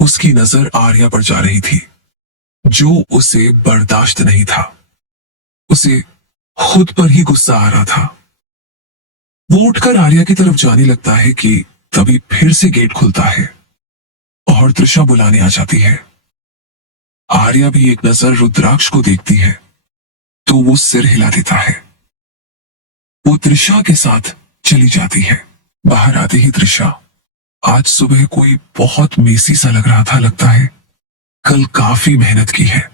उसकी नजर आर्या पर जा रही थी, जो उसे बर्दाश्त नहीं था। उसे खुद पर ही गुस्सा आ रहा था। वो उठकर आर्या की तरफ जाने लगता है कि तभी फिर से गेट खुलता है और त्रिशा बुलाने आ जाती है। आर्या भी एक नजर रुद्राक्ष को देखती है तो वो सिर हिला देता है। वो त्रिशा के साथ चली जाती है। बाहर आते ही त्रिशा, आज सुबह कोई बहुत मेसी सा लग रहा था, लगता है कल काफी मेहनत की है।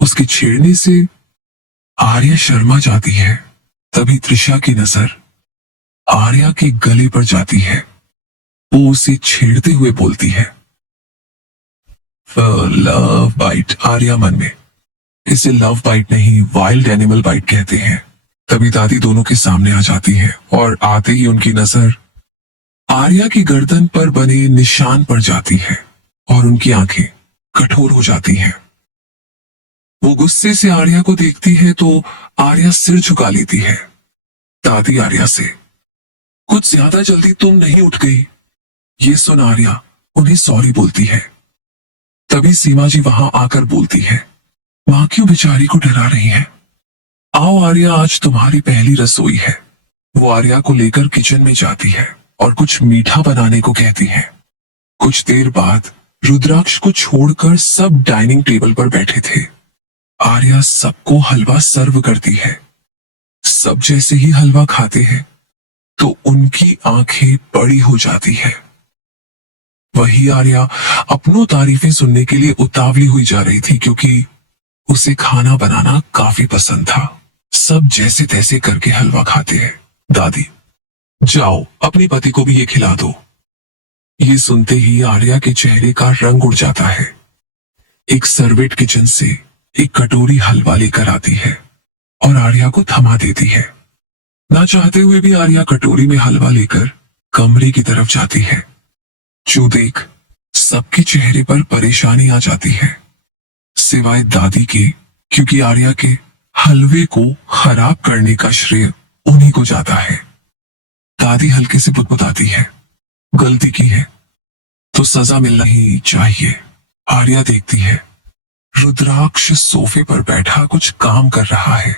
उसके छेड़ने से आर्या शर्मा जाती है। तभी त्रिशा की नजर आर्या के गले पर जाती है। वो उसे छेड़ते हुए बोलती है, लव बाइट। आर्या मन में, इसे लव बाइट नहीं वाइल्ड एनिमल बाइट कहते हैं। तभी दादी दोनों के सामने आ जाती है और आते ही उनकी नजर आर्या की गर्दन पर बने निशान पर जाती है और उनकी आंखें कठोर हो जाती हैं। वो गुस्से से आर्या को देखती है तो आर्या सिर झुका लेती है। दादी आर्या से, कुछ ज्यादा जल्दी तुम नहीं उठ गई? ये सुन आर्या उन्हें सॉरी बोलती है। तभी सीमा जी वहां आकर बोलती है, मां क्यों बेचारी को डरा रही है? आओ आर्या, आज तुम्हारी पहली रसोई है। वो आर्या को लेकर किचन में जाती है और कुछ मीठा बनाने को कहती है। कुछ देर बाद रुद्राक्ष को छोड़कर सब डाइनिंग टेबल पर बैठे थे। आर्या सबको हलवा सर्व करती है। सब जैसे ही हलवा खाते हैं तो उनकी आंखें बड़ी हो जाती है। वही आर्या अपनों तारीफें सुनने के लिए उतावली हुई जा रही थी, क्योंकि उसे खाना बनाना काफी पसंद था। सब जैसे तैसे करके हलवा खाते हैं। दादी, जाओ अपने पति को भी ये खिला दो। ये सुनते ही आर्या के चेहरे का रंग उड़ जाता है। एक सर्वेंट किचन से एक कटोरी हलवा लेकर आती है और आर्या को थमा देती है। ना चाहते हुए भी आर्या कटोरी में हलवा लेकर कमरे की तरफ जाती है। जो देख सबके चेहरे पर परेशानी आ जाती है, सिवाय दादी के, क्योंकि आर्या के हलवे को खराब करने का श्रेय उन्हीं को जाता है। दादी हल्के से बुदबुदाती है, गलती की है तो सजा मिलना ही चाहिए। आर्या देखती है रुद्राक्ष सोफे पर बैठा कुछ काम कर रहा है।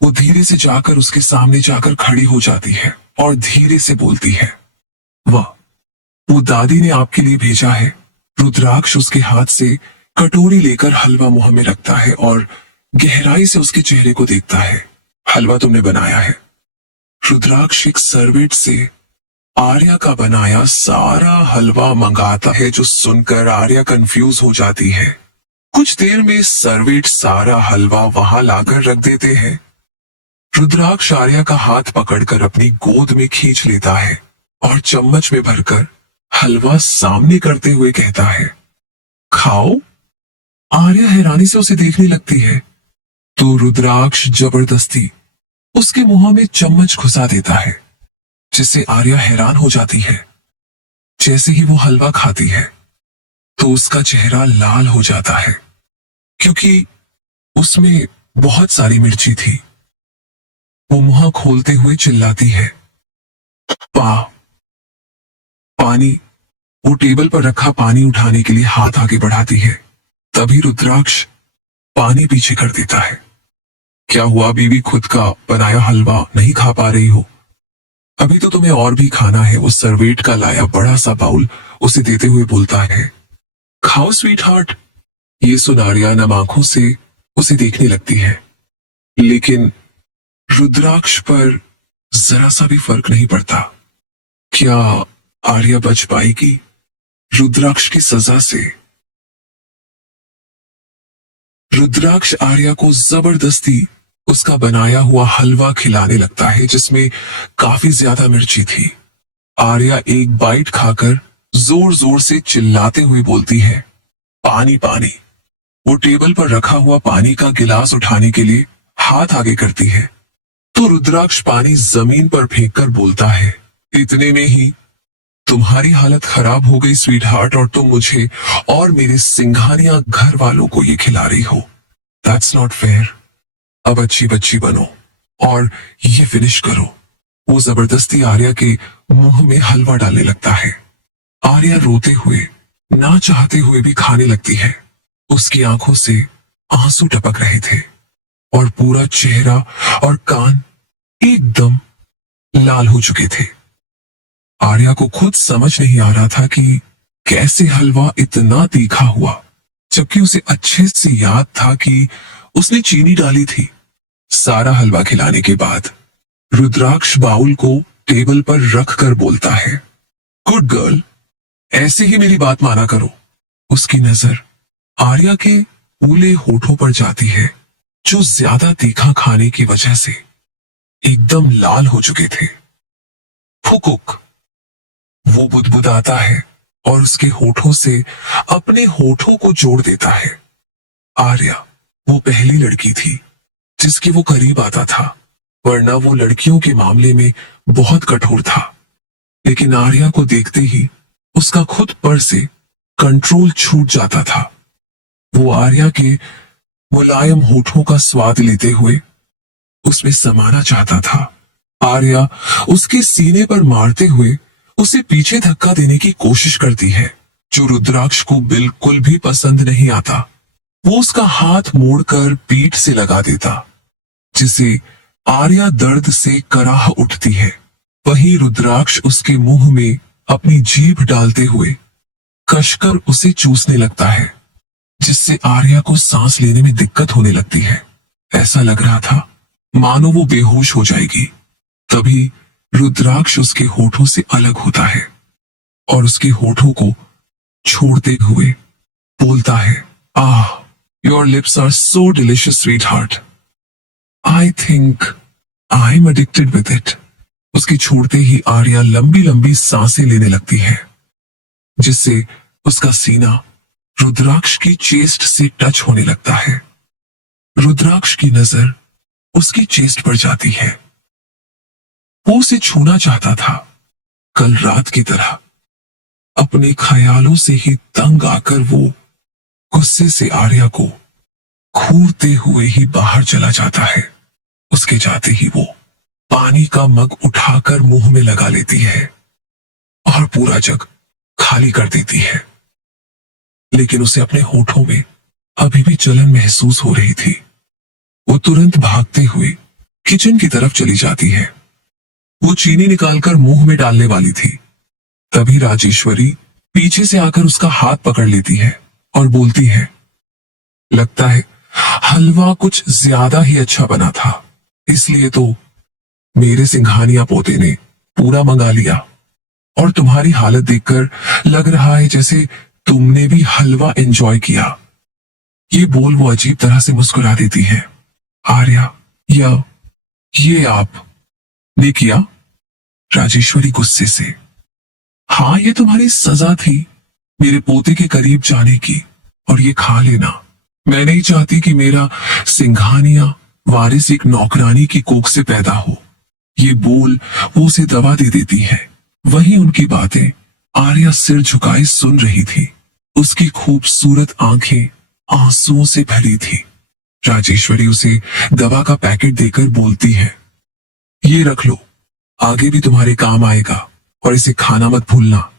वो धीरे से जाकर उसके सामने जाकर खड़ी हो जाती है और धीरे से बोलती है, वाह, वो दादी ने आपके लिए भेजा है। रुद्राक्ष उसके हाथ से कटोरी लेकर हलवा मुंह में रखता है और गहराई से उसके चेहरे को देखता है। हलवा तुमने बनाया है। रुद्राक्ष एक सर्वेंट से आर्या का बनाया सारा हलवा मंगाता है, जो सुनकर आर्या कंफ्यूज हो जाती है। कुछ देर में सर्वेंट सारा हलवा वहां लाकर रख देते हैं। रुद्राक्ष आर्या का हाथ पकड़कर अपनी गोद में खींच लेता है और चम्मच में भरकर हलवा सामने करते हुए कहता है, खाओ। आर्या हैरानी से उसे देखने लगती है तो रुद्राक्ष जबरदस्ती उसके मुंह में चम्मच घुसा देता है, जिससे आर्या हैरान हो जाती है। जैसे ही वो हलवा खाती है तो उसका चेहरा लाल हो जाता है, क्योंकि उसमें बहुत सारी मिर्ची थी। वो मुंह खोलते हुए चिल्लाती है, पानी। वो टेबल पर रखा पानी उठाने के लिए हाथ आगे बढ़ाती है, तभी रुद्राक्ष पानी पीछे कर देता है। क्या हुआ बीवी, खुद का बनाया हलवा नहीं खा पा रही हो? अभी तो तुम्हें और भी खाना है। वो सर्वेंट का लाया बड़ा सा बाउल उसे देते हुए बोलता है, खाओ स्वीट हार्ट। ये सुन आर्या नम आंखों से उसे देखने लगती है, लेकिन रुद्राक्ष पर जरा सा भी फर्क नहीं पड़ता। क्या आर्या बच पाएगी रुद्राक्ष की सजा से? रुद्राक्ष आर्या को जबरदस्ती उसका बनाया हुआ हलवा खिलाने लगता है, जिसमें काफी ज्यादा मिर्ची थी। आर्या एक बाइट खाकर जोर जोर से चिल्लाते हुए बोलती है, पानी पानी। वो टेबल पर रखा हुआ पानी का गिलास उठाने के लिए हाथ आगे करती है तो रुद्राक्ष पानी जमीन पर फेंककर बोलता है, इतने में ही तुम्हारी हालत खराब हो गई स्वीट हार्ट, और तुम मुझे और मेरे सिंघानिया घर वालों को ये खिला रही हो। That's not fair. अब अच्छी बच्ची बनो और ये फिनिश करो। वो जबरदस्ती आर्या के मुंह में हलवा डालने लगता है। आर्या रोते हुए, ना चाहते हुए भी खाने लगती है। उसकी आंखों से आंसू टपक रहे थे और पूरा चेहरा और कान एकदम लाल हो चुके थे। आर्या को खुद समझ नहीं आ रहा था कि कैसे हलवा इतना तीखा हुआ, जबकि उसे अच्छे से याद था कि उसने चीनी डाली थी। सारा हलवा खिलाने के बाद रुद्राक्ष बाउल को टेबल पर रख कर बोलता है, गुड गर्ल, ऐसे ही मेरी बात माना करो। उसकी नजर आर्या के फूले होठों पर जाती है, जो ज्यादा तीखा खाने की वजह से एकदम लाल हो चुके थे। फुकुक। वो बुदबुदाता है और उसके होठों से अपने होठों को जोड़ देता है। आर्या वो पहली लड़की थी जिसके वो करीब आता था, वरना वो लड़कियों के मामले में बहुत कठोर था। लेकिन आर्या को देखते ही उसका खुद पर से कंट्रोल छूट जाता था। वो आर्या के मुलायम होठों का स्वाद लेते हुए उसमें समाना चाहता था। आर्या उसके सीने पर मारते हुए उसे पीछे धक्का देने की कोशिश करती है, जो रुद्राक्ष को बिल्कुल भी पसंद नहीं आता। वो उसका हाथ मोड़कर पीठ से लगा देता, जिसे आर्या दर्द से कराह उठती है। वहीं रुद्राक्ष उसके मुंह में अपनी जीभ डालते हुए कसकर उसे चूसने लगता है, जिससे आर्या को सांस लेने में दिक्कत होने लगती है। ऐसा लग रहा था मानो वो बेहोश हो जाएगी। तभी रुद्राक्ष उसके होठों से अलग होता है और उसके होठों को छोड़ते हुए बोलता है, ah, your lips are so delicious sweetheart. I think I am addicted with it. उसके छोड़ते ही आर्या लंबी लंबी सांसें लेने लगती है, जिससे उसका सीना रुद्राक्ष की चेस्ट से टच होने लगता है। रुद्राक्ष की नजर उसकी चेस्ट पर जाती है। वो उसे छूना चाहता था, कल रात की तरह। अपने ख्यालों से ही तंग आकर वो गुस्से से आर्या को घूरते हुए ही बाहर चला जाता है। उसके जाते ही वो पानी का मग उठाकर मुंह में लगा लेती है और पूरा जग खाली कर देती है। लेकिन उसे अपने होठों में अभी भी जलन महसूस हो रही थी। वो तुरंत भागते हुए किचन की तरफ चली जाती है। वो चीनी निकालकर मुंह में डालने वाली थी, तभी राजेश्वरी पीछे से आकर उसका हाथ पकड़ लेती है और बोलती है, लगता है हलवा कुछ ज्यादा ही अच्छा बना था, इसलिए तो मेरे सिंघानिया पोते ने पूरा मंगा लिया। और तुम्हारी हालत देखकर लग रहा है जैसे तुमने भी हलवा एंजॉय किया। ये बोल वो अजीब तरह से मुस्कुरा देती है। आर्या, ये आप ने किया? राजेश्वरी गुस्से से। हाँ, ये तुम्हारी सजा थी मेरे पोते के करीब जाने की, और ये खा लेना। मैं नहीं चाहती कि मेरा सिंघानिया वारिस एक नौकरानी की कोख से पैदा हो। ये बोल वो उसे दवा दे देती है। वहीं उनकी बातें आर्या सिर झुकाए सुन रही थी। उसकी खूबसूरत आंखें आंसुओं से भरी थी। राजेश्वरी उसे दवा का पैकेट देकर बोलती है, ये रख लो, आगे भी तुम्हारे काम आएगा, और इसे खाना मत भूलना।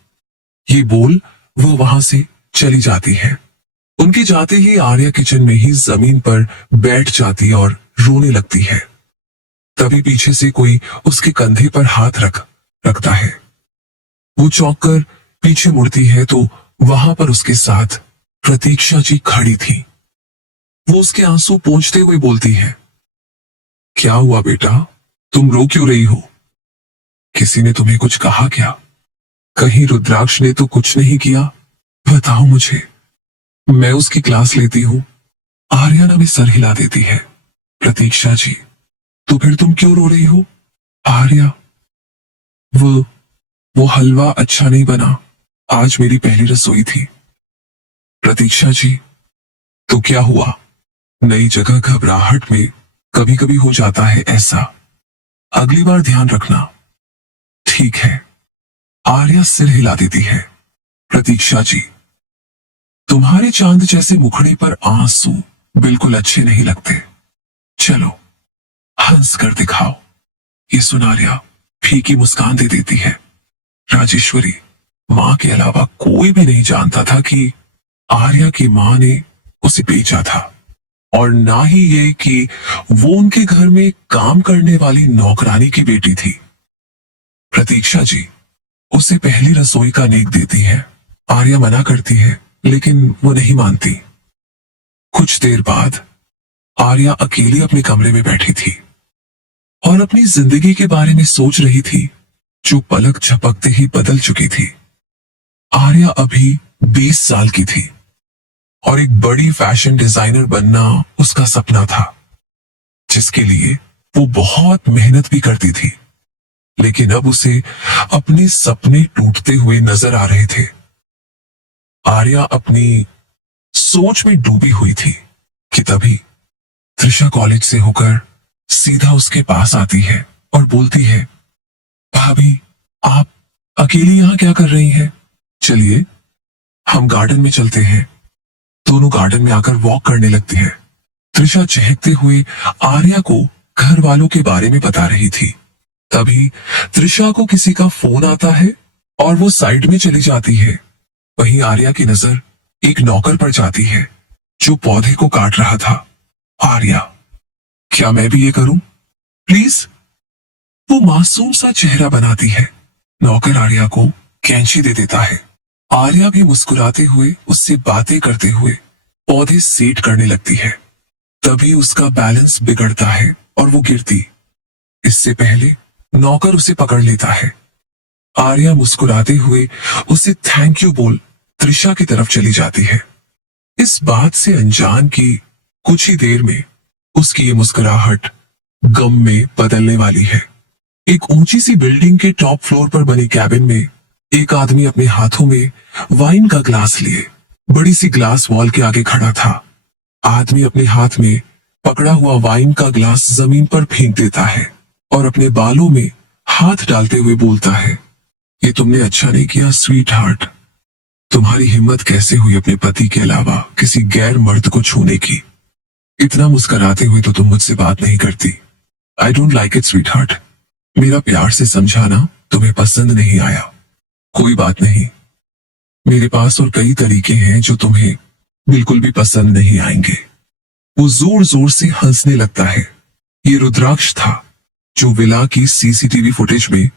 ये बोल वो वहां से चली जाती है। उनके जाते ही आर्या किचन में ही जमीन पर बैठ जाती और रोने लगती है। तभी पीछे से कोई उसके कंधे पर हाथ रखता है। वो चौंक कर पीछे मुड़ती है तो वहां पर उसके साथ प्रतीक्षा जी खड़ी थी। वो उसके आंसू पोंछते हुए बोलती है, क्या हुआ बेटा, तुम रो क्यों रही हो? किसी ने तुम्हें कुछ कहा क्या? कहीं रुद्राक्ष ने तो कुछ नहीं किया? बताओ मुझे, मैं उसकी क्लास लेती हूं। आर्या ने भी सर हिला देती है। प्रतीक्षा जी, तो फिर तुम क्यों रो रही हो? आर्या, वो हलवा अच्छा नहीं बना। आज मेरी पहली रसोई थी। प्रतीक्षा जी, तो क्या हुआ? नई जगह घबराहट में कभी कभी हो जाता है ऐसा, अगली बार ध्यान रखना। ठीक है। आर्या सिर हिला देती है। प्रतीक्षा जी, तुम्हारे चांद जैसे मुखड़े पर आंसू बिल्कुल अच्छे नहीं लगते। चलो हंस कर दिखाओ। ये सुन आर्या फीकी मुस्कान दे देती है। राजेश्वरी, मां के अलावा कोई भी नहीं जानता था कि आर्या की मां ने उसे बेचा था, और ना ही ये कि वो उनके घर में काम करने वाली नौकरानी की बेटी थी। प्रतीक्षा जी उसे पहली रसोई का नेक देती है। आर्या मना करती है, लेकिन वो नहीं मानती। कुछ देर बाद आर्या अकेली अपने कमरे में बैठी थी और अपनी जिंदगी के बारे में सोच रही थी, जो पलक झपकते ही बदल चुकी थी। आर्या अभी 20 साल की थी और एक बड़ी फैशन डिजाइनर बनना उसका सपना था, जिसके लिए वो बहुत मेहनत भी करती थी। लेकिन अब उसे अपने सपने टूटते हुए नजर आ रहे थे। आर्या अपनी सोच में डूबी हुई थी कि तभी त्रिशा कॉलेज से होकर सीधा उसके पास आती है और बोलती है, भाभी, आप अकेली यहां क्या कर रही हैं? चलिए हम गार्डन में चलते हैं। दोनों गार्डन में आकर वॉक करने लगती है। त्रिशा चहकते हुए आर्या को घर वालों के बारे में बता रही थी। तभी त्रिशा को किसी का फोन आता है और वो साइड में चली जाती है। वहीं आर्या की नजर एक नौकर पर जाती है जो पौधे को काट रहा था। आर्या, क्या मैं भी ये करूं? प्लीज। वो मासूम सा चेहरा बनाती है। नौकर आर्या को कैंची दे देता है। आर्या भी मुस्कुराते हुए उससे बातें करते हुए पौधे सेट करने लगती है। तभी उसका बैलेंस बिगड़ता है और वो गिरती। इससे पहले नौकर उसे पकड़ लेता है। आर्या मुस्कुराते हुए उसे थैंक यू बोल त्रिशा की तरफ चली जाती है। इस बात से अनजान की कुछ ही देर में उसकी ये मुस्कुराहट गम में बदलने वाली है। एक ऊंची सी बिल्डिंग के टॉप फ्लोर पर बनी कैबिन में एक आदमी अपने हाथों में वाइन का ग्लास लिए बड़ी सी ग्लास वॉल के आगे खड़ा था। आदमी अपने हाथ में पकड़ा हुआ वाइन का ग्लास जमीन पर फेंक देता है और अपने बालों में हाथ डालते हुए बोलता है, ये तुमने अच्छा नहीं किया स्वीट हार्ट। तुम्हारी हिम्मत कैसे हुई अपने पति के अलावा किसी गैर मर्द को छूने की? इतना मुस्कुराते हुए तो तुम मुझसे बात नहीं करती। I don't like it sweet heart. मेरा प्यार से समझाना तुम्हें पसंद नहीं आया। कोई बात नहीं, मेरे पास और कई तरीके हैं जो तुम्हें बिल्कुल भी पसंद नहीं आएंगे। वो जोर जोर से हंसने लगता है। ये रुद्राक्ष था जो विला की सीसीटीवी फुटेज में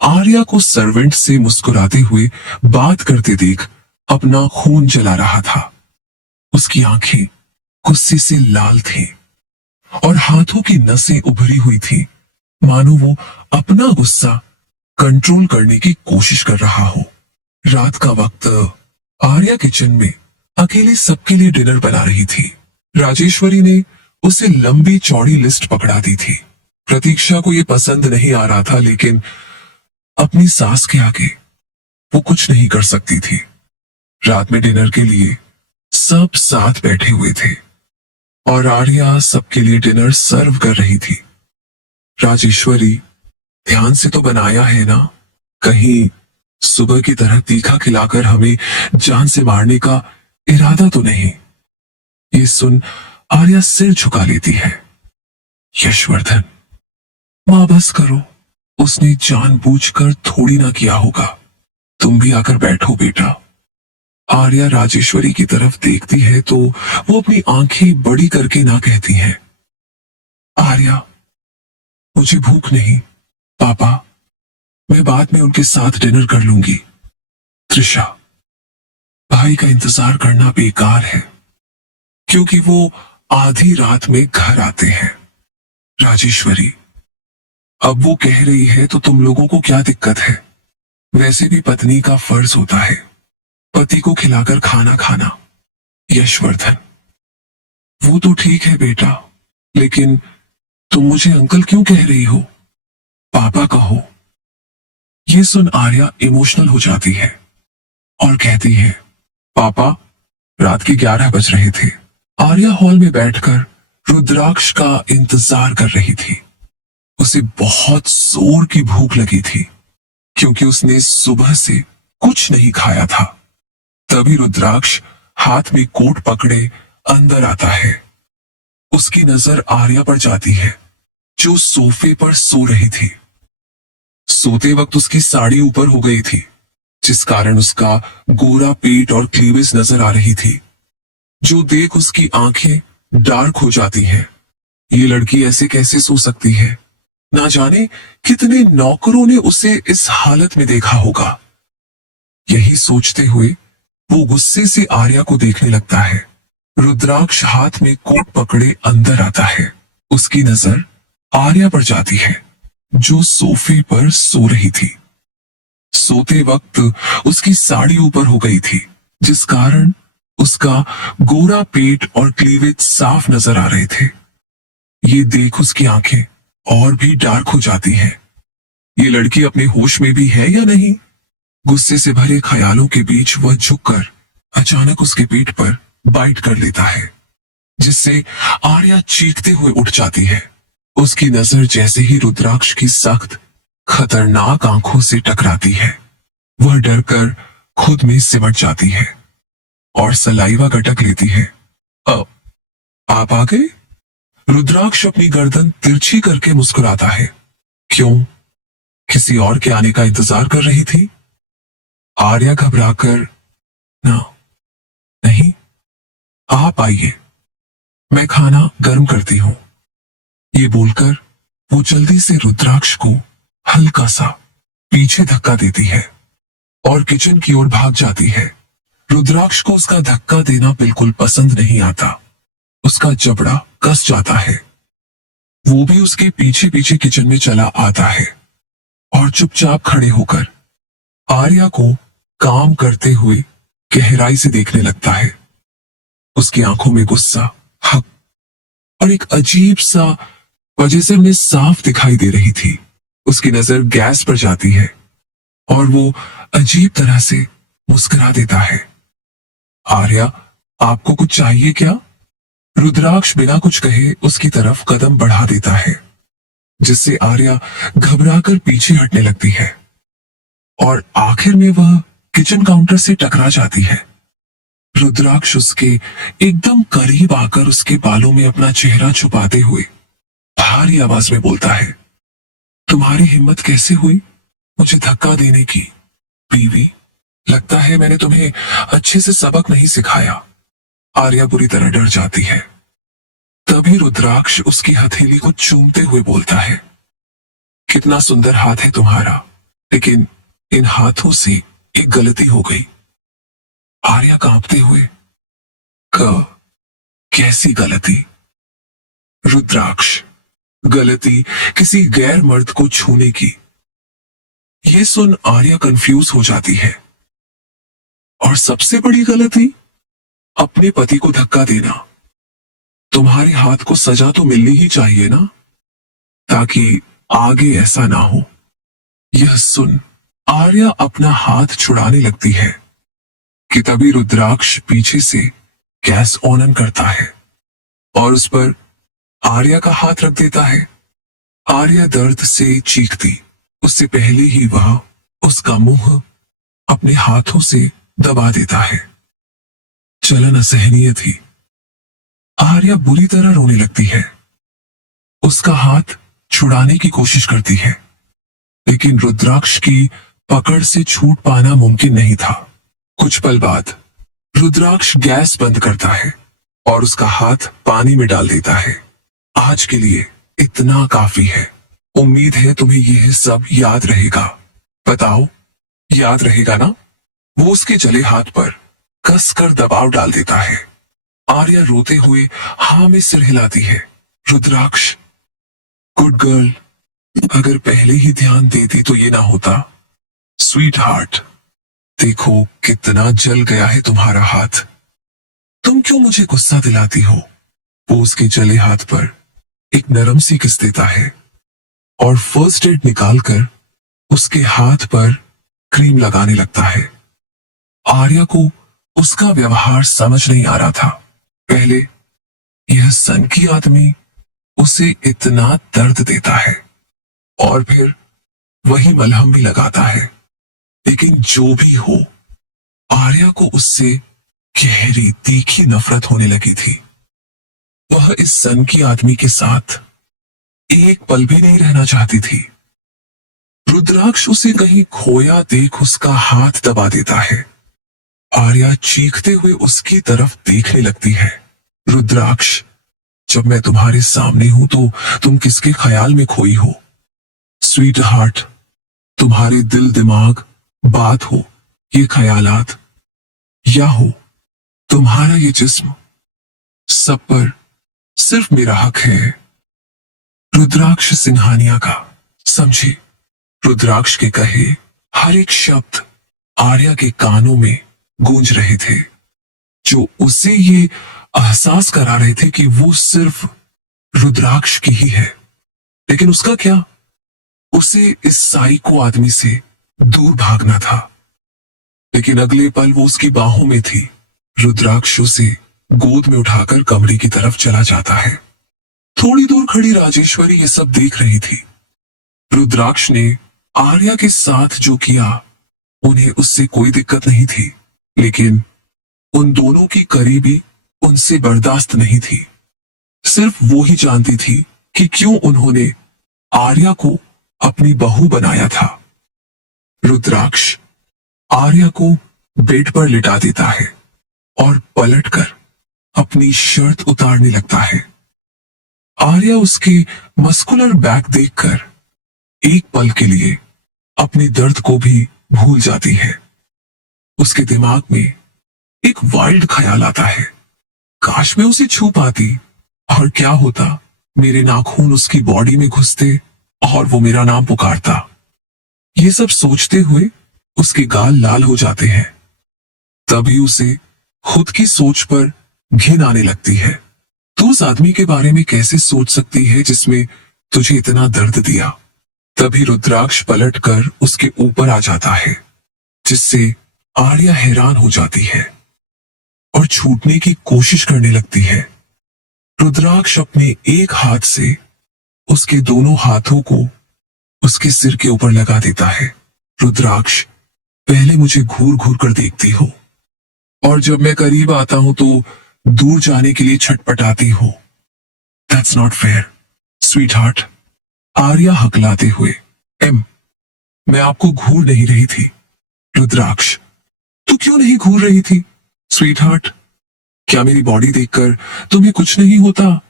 आर्या को सर्वेंट से मुस्कुराते हुए बात करते देख अपना खून जला रहा था। उसकी आंखें गुस्से से लाल थीं और हाथों की नसें उभरी हुई थीं, मानो वो अपना गुस्सा कंट्रोल करने की कोशिश कर रहा हो। रात का वक्त आर्या किचन में अकेले सबके लिए डिनर बना रही थी। राजेश्वरी ने उसे लंबी चौड़ी लिस्ट पकड़ा दी थी। प्रतीक्षा को यह पसंद नहीं आ रहा था, लेकिन अपनी सास के आगे वो कुछ नहीं कर सकती थी। रात में डिनर के लिए सब साथ बैठे हुए थे और आर्या सबके लिए डिनर सर्व कर रही थी। राजेश्वरी, ध्यान से तो बनाया है ना? कहीं सुबह की तरह तीखा खिलाकर हमें जान से मारने का इरादा तो नहीं? ये सुन आर्या सिर झुका लेती है। यशवर्धन, मां बस करो, उसने जानबूझकर थोड़ी ना किया होगा। तुम भी आकर बैठो बेटा। आर्या राजेश्वरी की तरफ देखती है तो वो अपनी आंखें बड़ी करके ना कहती है, आर्या, मुझे भूख नहीं। पापा, मैं बाद में उनके साथ डिनर कर लूंगी। त्रिशा, भाई का इंतजार करना बेकार है क्योंकि वो आधी रात में घर आते हैं। राजेश्वरी, अब वो कह रही है तो तुम लोगों को क्या दिक्कत है? वैसे भी पत्नी का फर्ज होता है पति को खिलाकर खाना खाना। यशवर्धन, वो तो ठीक है बेटा, लेकिन तुम मुझे अंकल क्यों कह रही हो? पापा कहो। ये सुन आर्या इमोशनल हो जाती है और कहती है, पापा, रात के 11 बज रहे थे। आर्या हॉल में बैठकर रुद्राक्ष का इंतजार कर रही थी। उसे बहुत जोर की भूख लगी थी क्योंकि उसने सुबह से कुछ नहीं खाया था। तभी रुद्राक्ष हाथ में कोट पकड़े अंदर आता है। उसकी नजर आर्या पर जाती है जो सोफे पर सो रही थी। सोते वक्त उसकी साड़ी ऊपर हो गई थी, जिस कारण उसका गोरा पेट और क्लीवेज नजर आ रही थी, जो देख उसकी आंखें डार्क हो जाती हैं। ये लड़की ऐसे कैसे सो सकती है? ना जाने कितने नौकरों ने उसे इस हालत में देखा होगा। यही सोचते हुए वो गुस्से से आर्या को देखने लगता है। रुद्राक्ष हाथ में कोट पकड़े अंदर आता है। उसकी नजर आर्या पर जाती है जो सोफे पर सो रही थी। सोते वक्त उसकी साड़ी ऊपर हो गई थी, जिस कारण उसका गोरा पेट और क्लीवेज साफ नजर आ रहे थे। ये देख उसकी आंखें और भी डार्क हो जाती हैं। ये लड़की अपने होश में भी है या नहीं? गुस्से से भरे ख्यालों के बीच वह झुककर अचानक उसके पेट पर बाइट कर लेता है, जिससे आर्या चीखते हुए उठ जाती है। उसकी नजर जैसे ही रुद्राक्ष की सख्त खतरनाक आंखों से टकराती है, वह डरकर खुद में सिमट जाती है और सलाइवा गटक लेती है। अब आप आ गए? रुद्राक्ष अपनी गर्दन तिरछी करके मुस्कुराता है। क्यों, किसी और के आने का इंतजार कर रही थी? आर्या घबराकर, ना, नहीं, आप आइए, मैं खाना गर्म करती हूं। ये बोलकर वो जल्दी से रुद्राक्ष को हल्का सा पीछे धक्का देती है और किचन की ओर भाग जाती है। रुद्राक्ष को उसका धक्का देना बिल्कुल पसंद नहीं आता। उसका जबड़ा कस जाता है। वो भी उसके पीछे पीछे किचन में चला आता है और चुपचाप खड़े होकर आर्या को काम करते हुए गहराई से देखने लगता है। उसकी आंखों में गुस्सा, हक और एक अजीब सा वजह से उन्हें साफ दिखाई दे रही थी। उसकी नजर गैस पर जाती है और वो अजीब तरह से मुस्कुरा देता है। आर्या, आपको कुछ चाहिए क्या? रुद्राक्ष बिना कुछ कहे उसकी तरफ कदम बढ़ा देता है, जिससे आर्या घबराकर पीछे हटने लगती है और आखिर में वह किचन काउंटर से टकरा जाती है। रुद्राक्ष उसके एकदम करीब आकर उसके बालों में अपना चेहरा छुपाते हुए भारी आवाज में बोलता है, तुम्हारी हिम्मत कैसे हुई मुझे धक्का देने की? बीवी, लगता है मैंने तुम्हें अच्छे से सबक नहीं सिखाया। आर्या बुरी तरह डर जाती है। तभी रुद्राक्ष उसकी हथेली को चूमते हुए बोलता है, कितना सुंदर हाथ है तुम्हारा, लेकिन इन हाथों से एक गलती हो गई। आर्या कांपते हुए, कैसी गलती? रुद्राक्ष, गलती किसी गैर मर्द को छूने की। यह सुन आर्या कंफ्यूज हो जाती है। और सबसे बड़ी गलती अपने पति को धक्का देना। तुम्हारे हाथ को सजा तो मिलनी ही चाहिए ना, ताकि आगे ऐसा ना हो। यह सुन आर्या अपना हाथ छुड़ाने लगती है कि तभी रुद्राक्ष पीछे से गैस ऑन करता है और उस पर आर्या का हाथ रख देता है। आर्या दर्द से चीखती उससे पहले ही वह उसका मुंह अपने हाथों से दबा देता है। चलन असहनीय थी। आर्या बुरी तरह रोने लगती है। उसका हाथ छुड़ाने की कोशिश करती है, लेकिन रुद्राक्ष की पकड़ से छूट पाना मुमकिन नहीं था। कुछ पल बाद रुद्राक्ष गैस बंद करता है और उसका हाथ पानी में डाल देता है। आज के लिए इतना काफी है। उम्मीद है तुम्हें यह सब याद रहेगा। बताओ, याद रहेगा ना? वो उसके जले हाथ पर कसकर दबाव डाल देता है। आर्या रोते हुए हाँ में सिर हिलाती है। रुद्राक्ष, गुड गर्ल, अगर पहले ही ध्यान देती तो ये ना होता। स्वीट हार्ट, देखो कितना जल गया है तुम्हारा हाथ। तुम क्यों मुझे गुस्सा दिलाती हो? वो उसके जले हाथ पर एक नरम सी किस देता है और फर्स्ट एड निकालकर उसके हाथ पर क्रीम लगाने लगता है। आर्या को उसका व्यवहार समझ नहीं आ रहा था। पहले यह सनकी आदमी उसे इतना दर्द देता है और फिर वही मलहम भी लगाता है, लेकिन जो भी हो, आर्या को उससे गहरी तीखी नफरत होने लगी थी। वह इस सनकी आदमी के साथ एक पल भी नहीं रहना चाहती थी। रुद्राक्ष उसे कहीं खोया देख उसका हाथ दबा देता है। आर्या चीखते हुए उसकी तरफ देखने लगती है। रुद्राक्ष, जब मैं तुम्हारे सामने हूं तो तुम किसके ख्याल में खोई हो? स्वीट हार्ट, तुम्हारे दिल दिमाग, बात हो, ये ख्यालात, या हो तुम्हारा ये जिस्म, सब पर सिर्फ मेरा हक है। रुद्राक्ष सिंघानिया का, समझी? रुद्राक्ष के कहे हर एक शब्द आर्या के कानों में गूंज रहे थे, जो उसे ये एहसास करा रहे थे कि वो सिर्फ रुद्राक्ष की ही है। लेकिन उसका क्या? उसे इस साइको आदमी से दूर भागना था। लेकिन अगले पल वो उसकी बाहों में थी। रुद्राक्ष उसे गोद में उठाकर कमरे की तरफ चला जाता है। थोड़ी दूर खड़ी राजेश्वरी ये सब देख रही थी। रुद्राक्ष ने आर्या के साथ जो किया, उन्हें उससे कोई दिक्कत नहीं थी, लेकिन उन दोनों की करीबी उनसे बर्दाश्त नहीं थी। सिर्फ वो ही जानती थी कि क्यों उन्होंने आर्या को अपनी बहू बनाया था। रुद्राक्ष आर्या को बेड पर लिटा देता है और पलटकर अपनी शर्ट उतारने लगता है। आर्या उसके मस्कुलर बैक देखकर एक पल के लिए अपने दर्द को भी भूल जाती है। उसके दिमाग में एक वाइल्ड ख्याल आता है, काश मैं उसे छू पाती और क्या होता, मेरे नाखून उसकी बॉडी में घुसते और वो मेरा नाम पुकारता। ये सब सोचते हुए उसके गाल लाल हो जाते हैं। तभी उसे खुद की सोच पर घिन आने लगती है। तो उस आदमी के बारे में कैसे सोच सकती है जिसमें तुझे इतना दर्द दिया। तभी रुद्राक्ष पलटकर उसके ऊपर आ जाता है, जिससे आर्या हैरान हो जाती है और छूटने की कोशिश करने लगती है। रुद्राक्ष अपने एक हाथ से उसके दोनों हाथों को उसके सिर के ऊपर लगा देता है। रुद्राक्ष, पहले मुझे घूर घूर कर देखती हो और जब मैं करीब आता हूं तो दूर जाने के लिए छटपटाती हो। That's not fair sweetheart. Arya हकलाते हुए, मैं आपको घूर नहीं रही थी। रुद्राक्ष, तू क्यों नहीं घूर रही थी? स्वीट हार्ट, क्या मेरी बॉडी देखकर तुम्हें कुछ नहीं होता?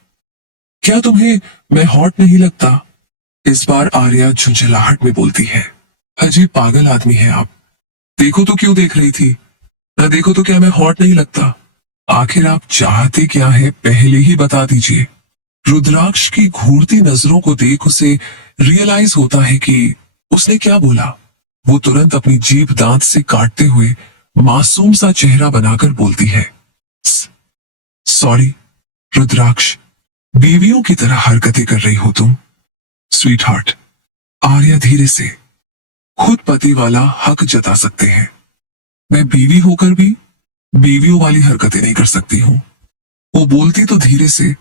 क्या तुम्हें मैं हॉट नहीं लगता? इस बार आर्या झुंझलाहट में बोलती है। अजीब पागल आदमी है आप। देखो तो क्यों देख रही थी? न देखो तो क्या मैं हॉट नहीं लगता? आखिर आप चाहते क्या है, पहले ही बता दीजिए। रुद्राक्ष की घूरती नजरों को देख उसे रियलाइज होता है कि उसने क्या बोला। वो तुरंत अपनी जीभ दांत से काटते हुए मासूम सा चेहरा बनाकर बोलती है, सॉरी रुद्राक्ष, बीवियों की तरह हरकतें कर रही हो तुम। स्वीट हार्ट, आर्या धीरे से, खुद पति वाला हक जता सकते हैं, मैं बीवी होकर भी बीवियों वाली हरकतें नहीं कर सकती हूँ। वो बोलती तो धीरे से,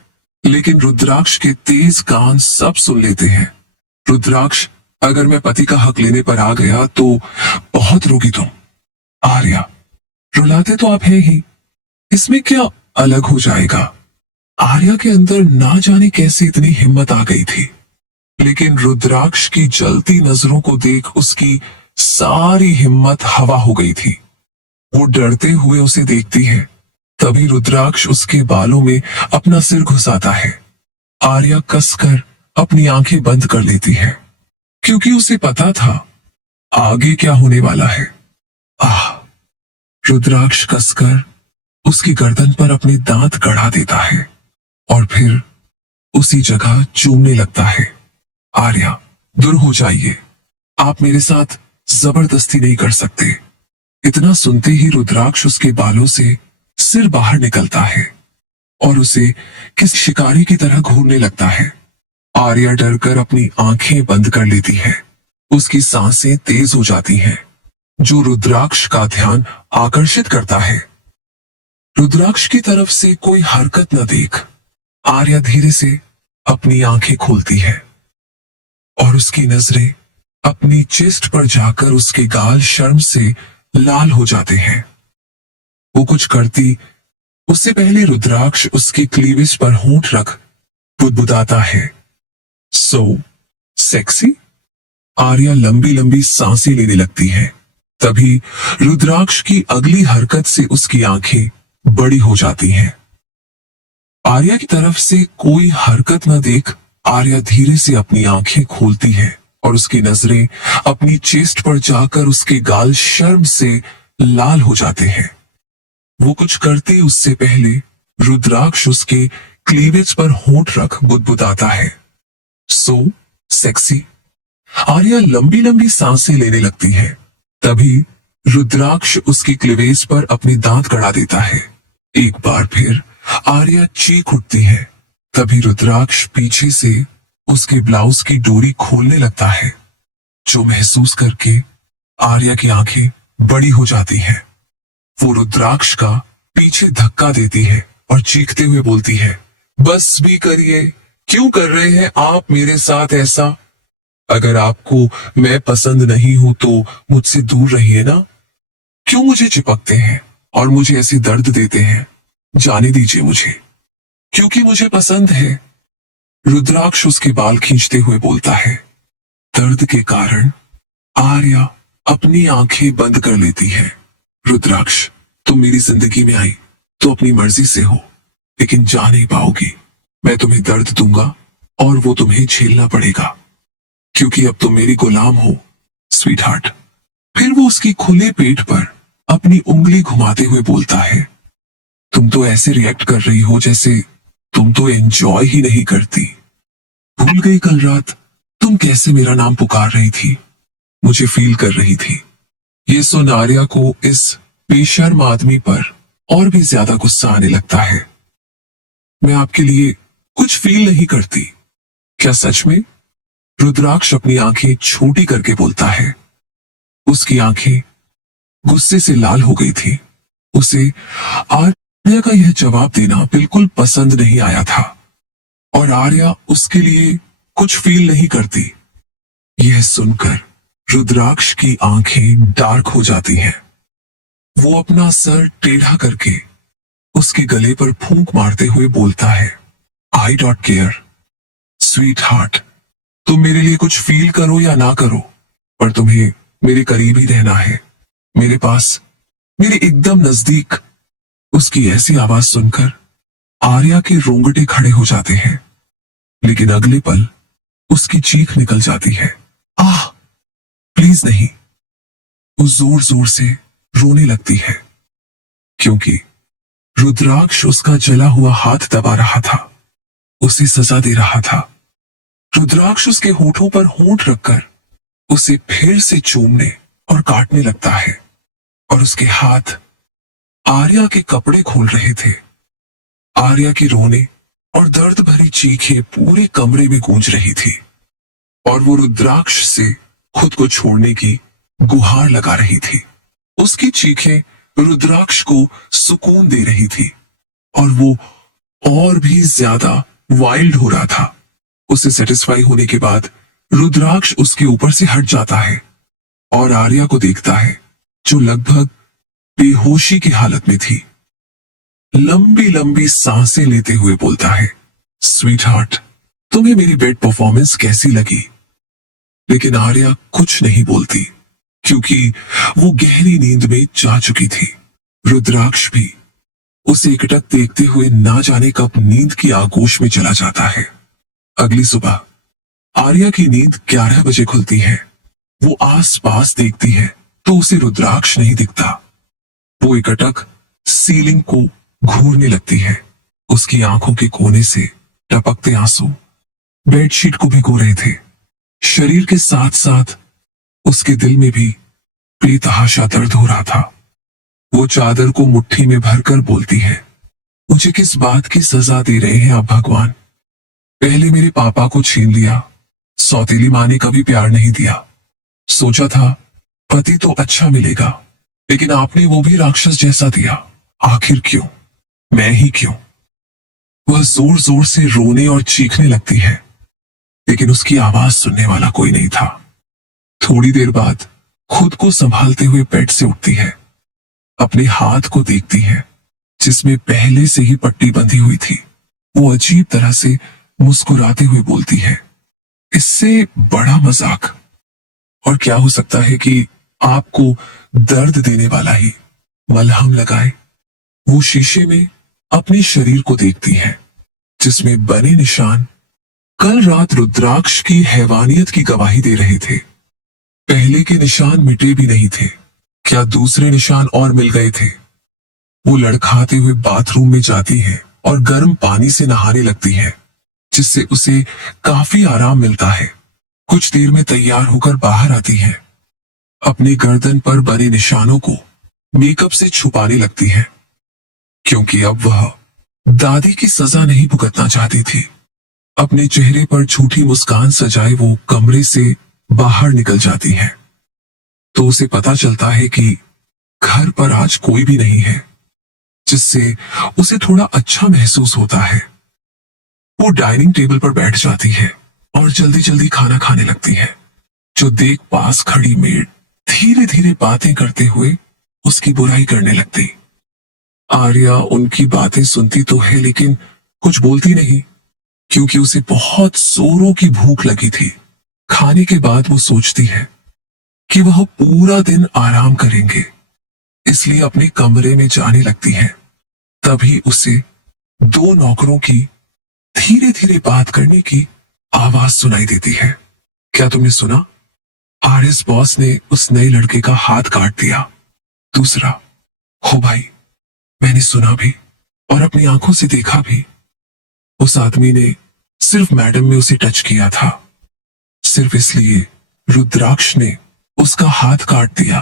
लेकिन रुद्राक्ष के तेज कान सब सुन लेते हैं। रुद्राक्ष, अगर मैं पति का हक लेने पर आ गया तो बहुत रोगी तुम। आर्या, रुलाते तो आप है ही, इसमें क्या अलग हो जाएगा? आर्या के अंदर ना जाने कैसे इतनी हिम्मत आ गई थी, लेकिन रुद्राक्ष की जलती नजरों को देख उसकी सारी हिम्मत हवा हो गई थी। वो डरते हुए उसे देखती है। तभी रुद्राक्ष उसके बालों में अपना सिर घुसाता है। आर्या कसकर अपनी आंखें बंद कर लेती है, क्योंकि उसे पता था आगे क्या होने वाला है। आह! रुद्राक्ष कसकर उसकी गर्दन पर अपने दांत गड़ा देता है और फिर उसी जगह चूमने लगता है। आर्या, दूर हो जाइए, आप मेरे साथ जबरदस्ती नहीं कर सकते। इतना सुनते ही रुद्राक्ष उसके बालों से सिर बाहर निकलता है और उसे किसी शिकारी की तरह घूरने लगता है। आर्या डरकर अपनी आंखें बंद कर लेती है। उसकी सांसें तेज हो जाती हैं, जो रुद्राक्ष का ध्यान आकर्षित करता है। रुद्राक्ष की तरफ से कोई हरकत न देख आर्या धीरे से अपनी आंखें खोलती है और उसकी नजरें अपनी चेस्ट पर जाकर उसके गाल शर्म से लाल हो जाते हैं। वो कुछ करती उससे पहले रुद्राक्ष उसके क्लीवेज पर होंठ रख बुदबुदाता है, सो सेक्सी। आर्या लंबी लंबी सांसें लेने लगती है। तभी रुद्राक्ष की अगली हरकत से उसकी आंखें बड़ी हो जाती हैं। आर्या की तरफ से कोई हरकत न देख आर्या धीरे से अपनी आंखें खोलती है और उसकी नजरें अपनी चेस्ट पर जाकर उसके गाल शर्म से लाल हो जाते हैं। वो कुछ करते उससे पहले रुद्राक्ष उसके क्लीवेज पर होंठ रख बुदबुदाता है, सो सेक्सी। आर्या लंबी लंबी सांसें लेने लगती है। तभी रुद्राक्ष उसकी क्लीवेज पर अपनी दांत गड़ा देता है। एक बार फिर आर्या चीख उठती है। तभी रुद्राक्ष पीछे से उसके ब्लाउज की डोरी खोलने लगता है, जो महसूस करके आर्या की आंखें बड़ी हो जाती हैं। वो रुद्राक्ष का पीछे धक्का देती है और चीखते हुए बोलती है, बस भी करिए, क्यों कर रहे हैं आप मेरे साथ ऐसा? अगर आपको मैं पसंद नहीं हूं तो मुझसे दूर रहिए ना। क्यों मुझे चिपकते हैं और मुझे ऐसे दर्द देते हैं? जाने दीजिए मुझे, क्योंकि मुझे पसंद है। रुद्राक्ष उसके बाल खींचते हुए बोलता है। दर्द के कारण आर्या अपनी आंखें बंद कर लेती है। रुद्राक्ष, तुम मेरी जिंदगी में आई तो अपनी मर्जी से हो, लेकिन जा नहीं पाओगी। मैं तुम्हें दर्द दूंगा और वो तुम्हें झेलना पड़ेगा, क्योंकि अब तुम मेरी गुलाम हो स्वीट हार्ट। फिर वो उसकी खुले पेट पर अपनी उंगली घुमाते हुए बोलता है, तुम तो ऐसे रिएक्ट कर रही हो जैसे तुम तो एंजॉय ही नहीं करती। भूल गई कल रात तुम कैसे मेरा नाम पुकार रही थी, मुझे फील कर रही थी। ये सुन आर्या को इस बेशर्म आदमी पर और भी ज्यादा गुस्सा आने लगता है। मैं आपके लिए कुछ फील नहीं करती। क्या सच में रुद्राक्ष अपनी आंखें छोटी करके बोलता है। उसकी आंखें गुस्से से लाल हो गई थी। उसे आर्या का यह जवाब देना बिल्कुल पसंद नहीं आया था और आर्या उसके लिए कुछ फील नहीं करती। यह सुनकर रुद्राक्ष की आंखें डार्क हो जाती हैं। वो अपना सर टेढ़ा करके उसके गले पर फूंक मारते हुए बोलता है, I don't care sweet heart, तुम मेरे लिए कुछ फील करो या ना करो, पर तुम्हें मेरे करीब ही रहना है, मेरे पास, मेरे एकदम नजदीक। उसकी ऐसी आवाज सुनकर आर्या के रोंगटे खड़े हो जाते हैं, लेकिन अगले पल उसकी चीख निकल जाती है, आह प्लीज नहीं। वो जोर जोर से रोने लगती है क्योंकि रुद्राक्ष उसका जला हुआ हाथ दबा रहा था, उसे सजा दे रहा था। रुद्राक्ष उसके होठों पर होंठ रखकर उसे फिर से चूमने और काटने लगता है और उसके हाथ आर्या के कपड़े खोल रहे थे। आर्या की रोने और दर्द भरी चीखें पूरे कमरे में गूंज रही थी और वो रुद्राक्ष से खुद को छोड़ने की गुहार लगा रही थी। उसकी चीखें रुद्राक्ष को सुकून दे रही थी और वो और भी ज्यादा वाइल्ड हो रहा था। उसे सेटिस्फाई होने के बाद रुद्राक्ष उसके ऊपर से हट जाता है और आर्या को देखता है जो लगभग बेहोशी की हालत में थी। लंबी लंबी सांसें लेते हुए बोलता है, स्वीट हार्ट, तुम्हें मेरी बेड परफॉर्मेंस कैसी लगी? लेकिन आर्या कुछ नहीं बोलती क्योंकि वो गहरी नींद में जा चुकी थी। रुद्राक्ष भी उसे एकटक देखते हुए ना जाने कब नींद की आगोश में चला जाता है। अगली सुबह आर्या की नींद 11 बजे खुलती है। वो आस पास देखती है तो उसे रुद्राक्ष नहीं दिखता। वो एकटक सीलिंग को घूरने लगती है। उसकी आंखों के कोने से टपकते आंसू बेडशीट को भिगो रहे थे। शरीर के साथ साथ उसके दिल में भी बेतहाशा दर्द हो रहा था। वो चादर को मुट्ठी में भरकर बोलती है, मुझे किस बात की सजा दे रहे हैं आप भगवान? पहले मेरे पापा को छीन लिया, सौतेली मां ने कभी प्यार नहीं दिया। सोचा था पति तो अच्छा मिलेगा, लेकिन आपने वो भी राक्षस जैसा दिया। आखिर क्यों? मैं ही क्यों? वह जोर जोर से रोने और चीखने लगती है, लेकिन उसकी आवाज सुनने वाला कोई नहीं था। थोड़ी देर बाद खुद को संभालते हुए बेड से उठती है। अपने हाथ को देखती है जिसमें पहले से ही पट्टी बंधी हुई थी। वो अजीब तरह से मुस्कुराते हुए बोलती है, इससे बड़ा मजाक और क्या हो सकता है कि आपको दर्द देने वाला ही मलहम लगाए। वो शीशे में अपने शरीर को देखती है जिसमें बने निशान कल रात रुद्राक्ष की हैवानियत की गवाही दे रहे थे। पहले के निशान मिटे भी नहीं थे, क्या दूसरे निशान और मिल गए थे? वो लड़खड़ाते हुए बाथरूम में जाती है और गर्म पानी से नहाने लगती है, जिससे उसे काफी आराम मिलता है। कुछ देर में तैयार होकर बाहर आती है। अपनी गर्दन पर बने निशानों को मेकअप से छुपाने लगती है, क्योंकि अब वह दादी की सजा नहीं भुगतना चाहती थी। अपने चेहरे पर झूठी मुस्कान सजाए वो कमरे से बाहर निकल जाती है तो उसे पता चलता है कि घर पर आज कोई भी नहीं है, जिससे उसे थोड़ा अच्छा महसूस होता है। वो डाइनिंग टेबल पर बैठ जाती है और जल्दी जल्दी खाना खाने लगती है, जो देख पास खड़ी मेड धीरे धीरे बातें करते हुए उसकी बुराई करने लगती। आर्या उनकी बातें सुनती तो है लेकिन कुछ बोलती नहीं, क्योंकि उसे बहुत जोरों की भूख लगी थी। खाने के बाद वो सोचती है कि वह पूरा दिन आराम करेंगे, इसलिए अपने कमरे में जाने लगती है। तभी उसे 2 नौकरों की धीरे धीरे बात करने की आवाज सुनाई देती है। क्या तुमने सुना? आरएस बॉस ने उस नए लड़के का हाथ काट दिया। दूसरा, हो भाई, मैंने सुना भी और अपनी आंखों से देखा भी। उस आदमी ने सिर्फ मैडम में उसे टच किया था, सिर्फ इसलिए रुद्राक्ष ने उसका हाथ काट दिया।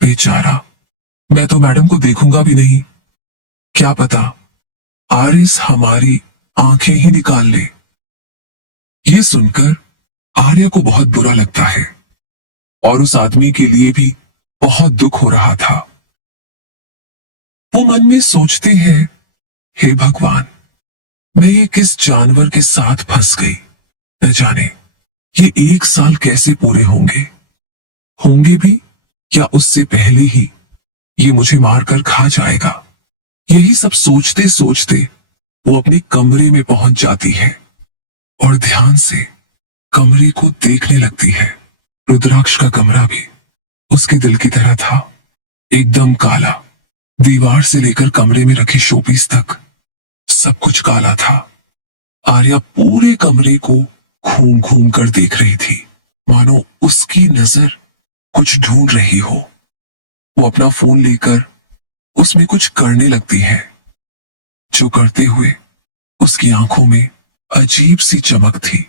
बेचारा, मैं तो मैडम को देखूंगा भी नहीं। क्या पता आरिस हमारी आंखें ही निकाल ले। ये सुनकर आर्या को बहुत बुरा लगता है और उस आदमी के लिए भी बहुत दुख हो रहा था। वो मन में सोचते हैं, हे भगवान, मैं ये किस जानवर के साथ फंस गई। न जाने ये 1 साल कैसे पूरे होंगे होंगे भी, या उससे पहले ही ये मुझे मारकर खा जाएगा। यही सब सोचते सोचते वो अपने कमरे में पहुंच जाती है और ध्यान से कमरे को देखने लगती है। रुद्राक्ष का कमरा भी उसके दिल की तरह था, एकदम काला। दीवार से लेकर कमरे में रखे शोपीस तक सब कुछ काला था। आर्या पूरे कमरे को घूम घूम कर देख रही थी, मानो उसकी नजर कुछ ढूंढ रही हो। वो अपना फोन लेकर उसमें कुछ करने लगती है, जो करते हुए उसकी आंखों में अजीब सी चमक थी।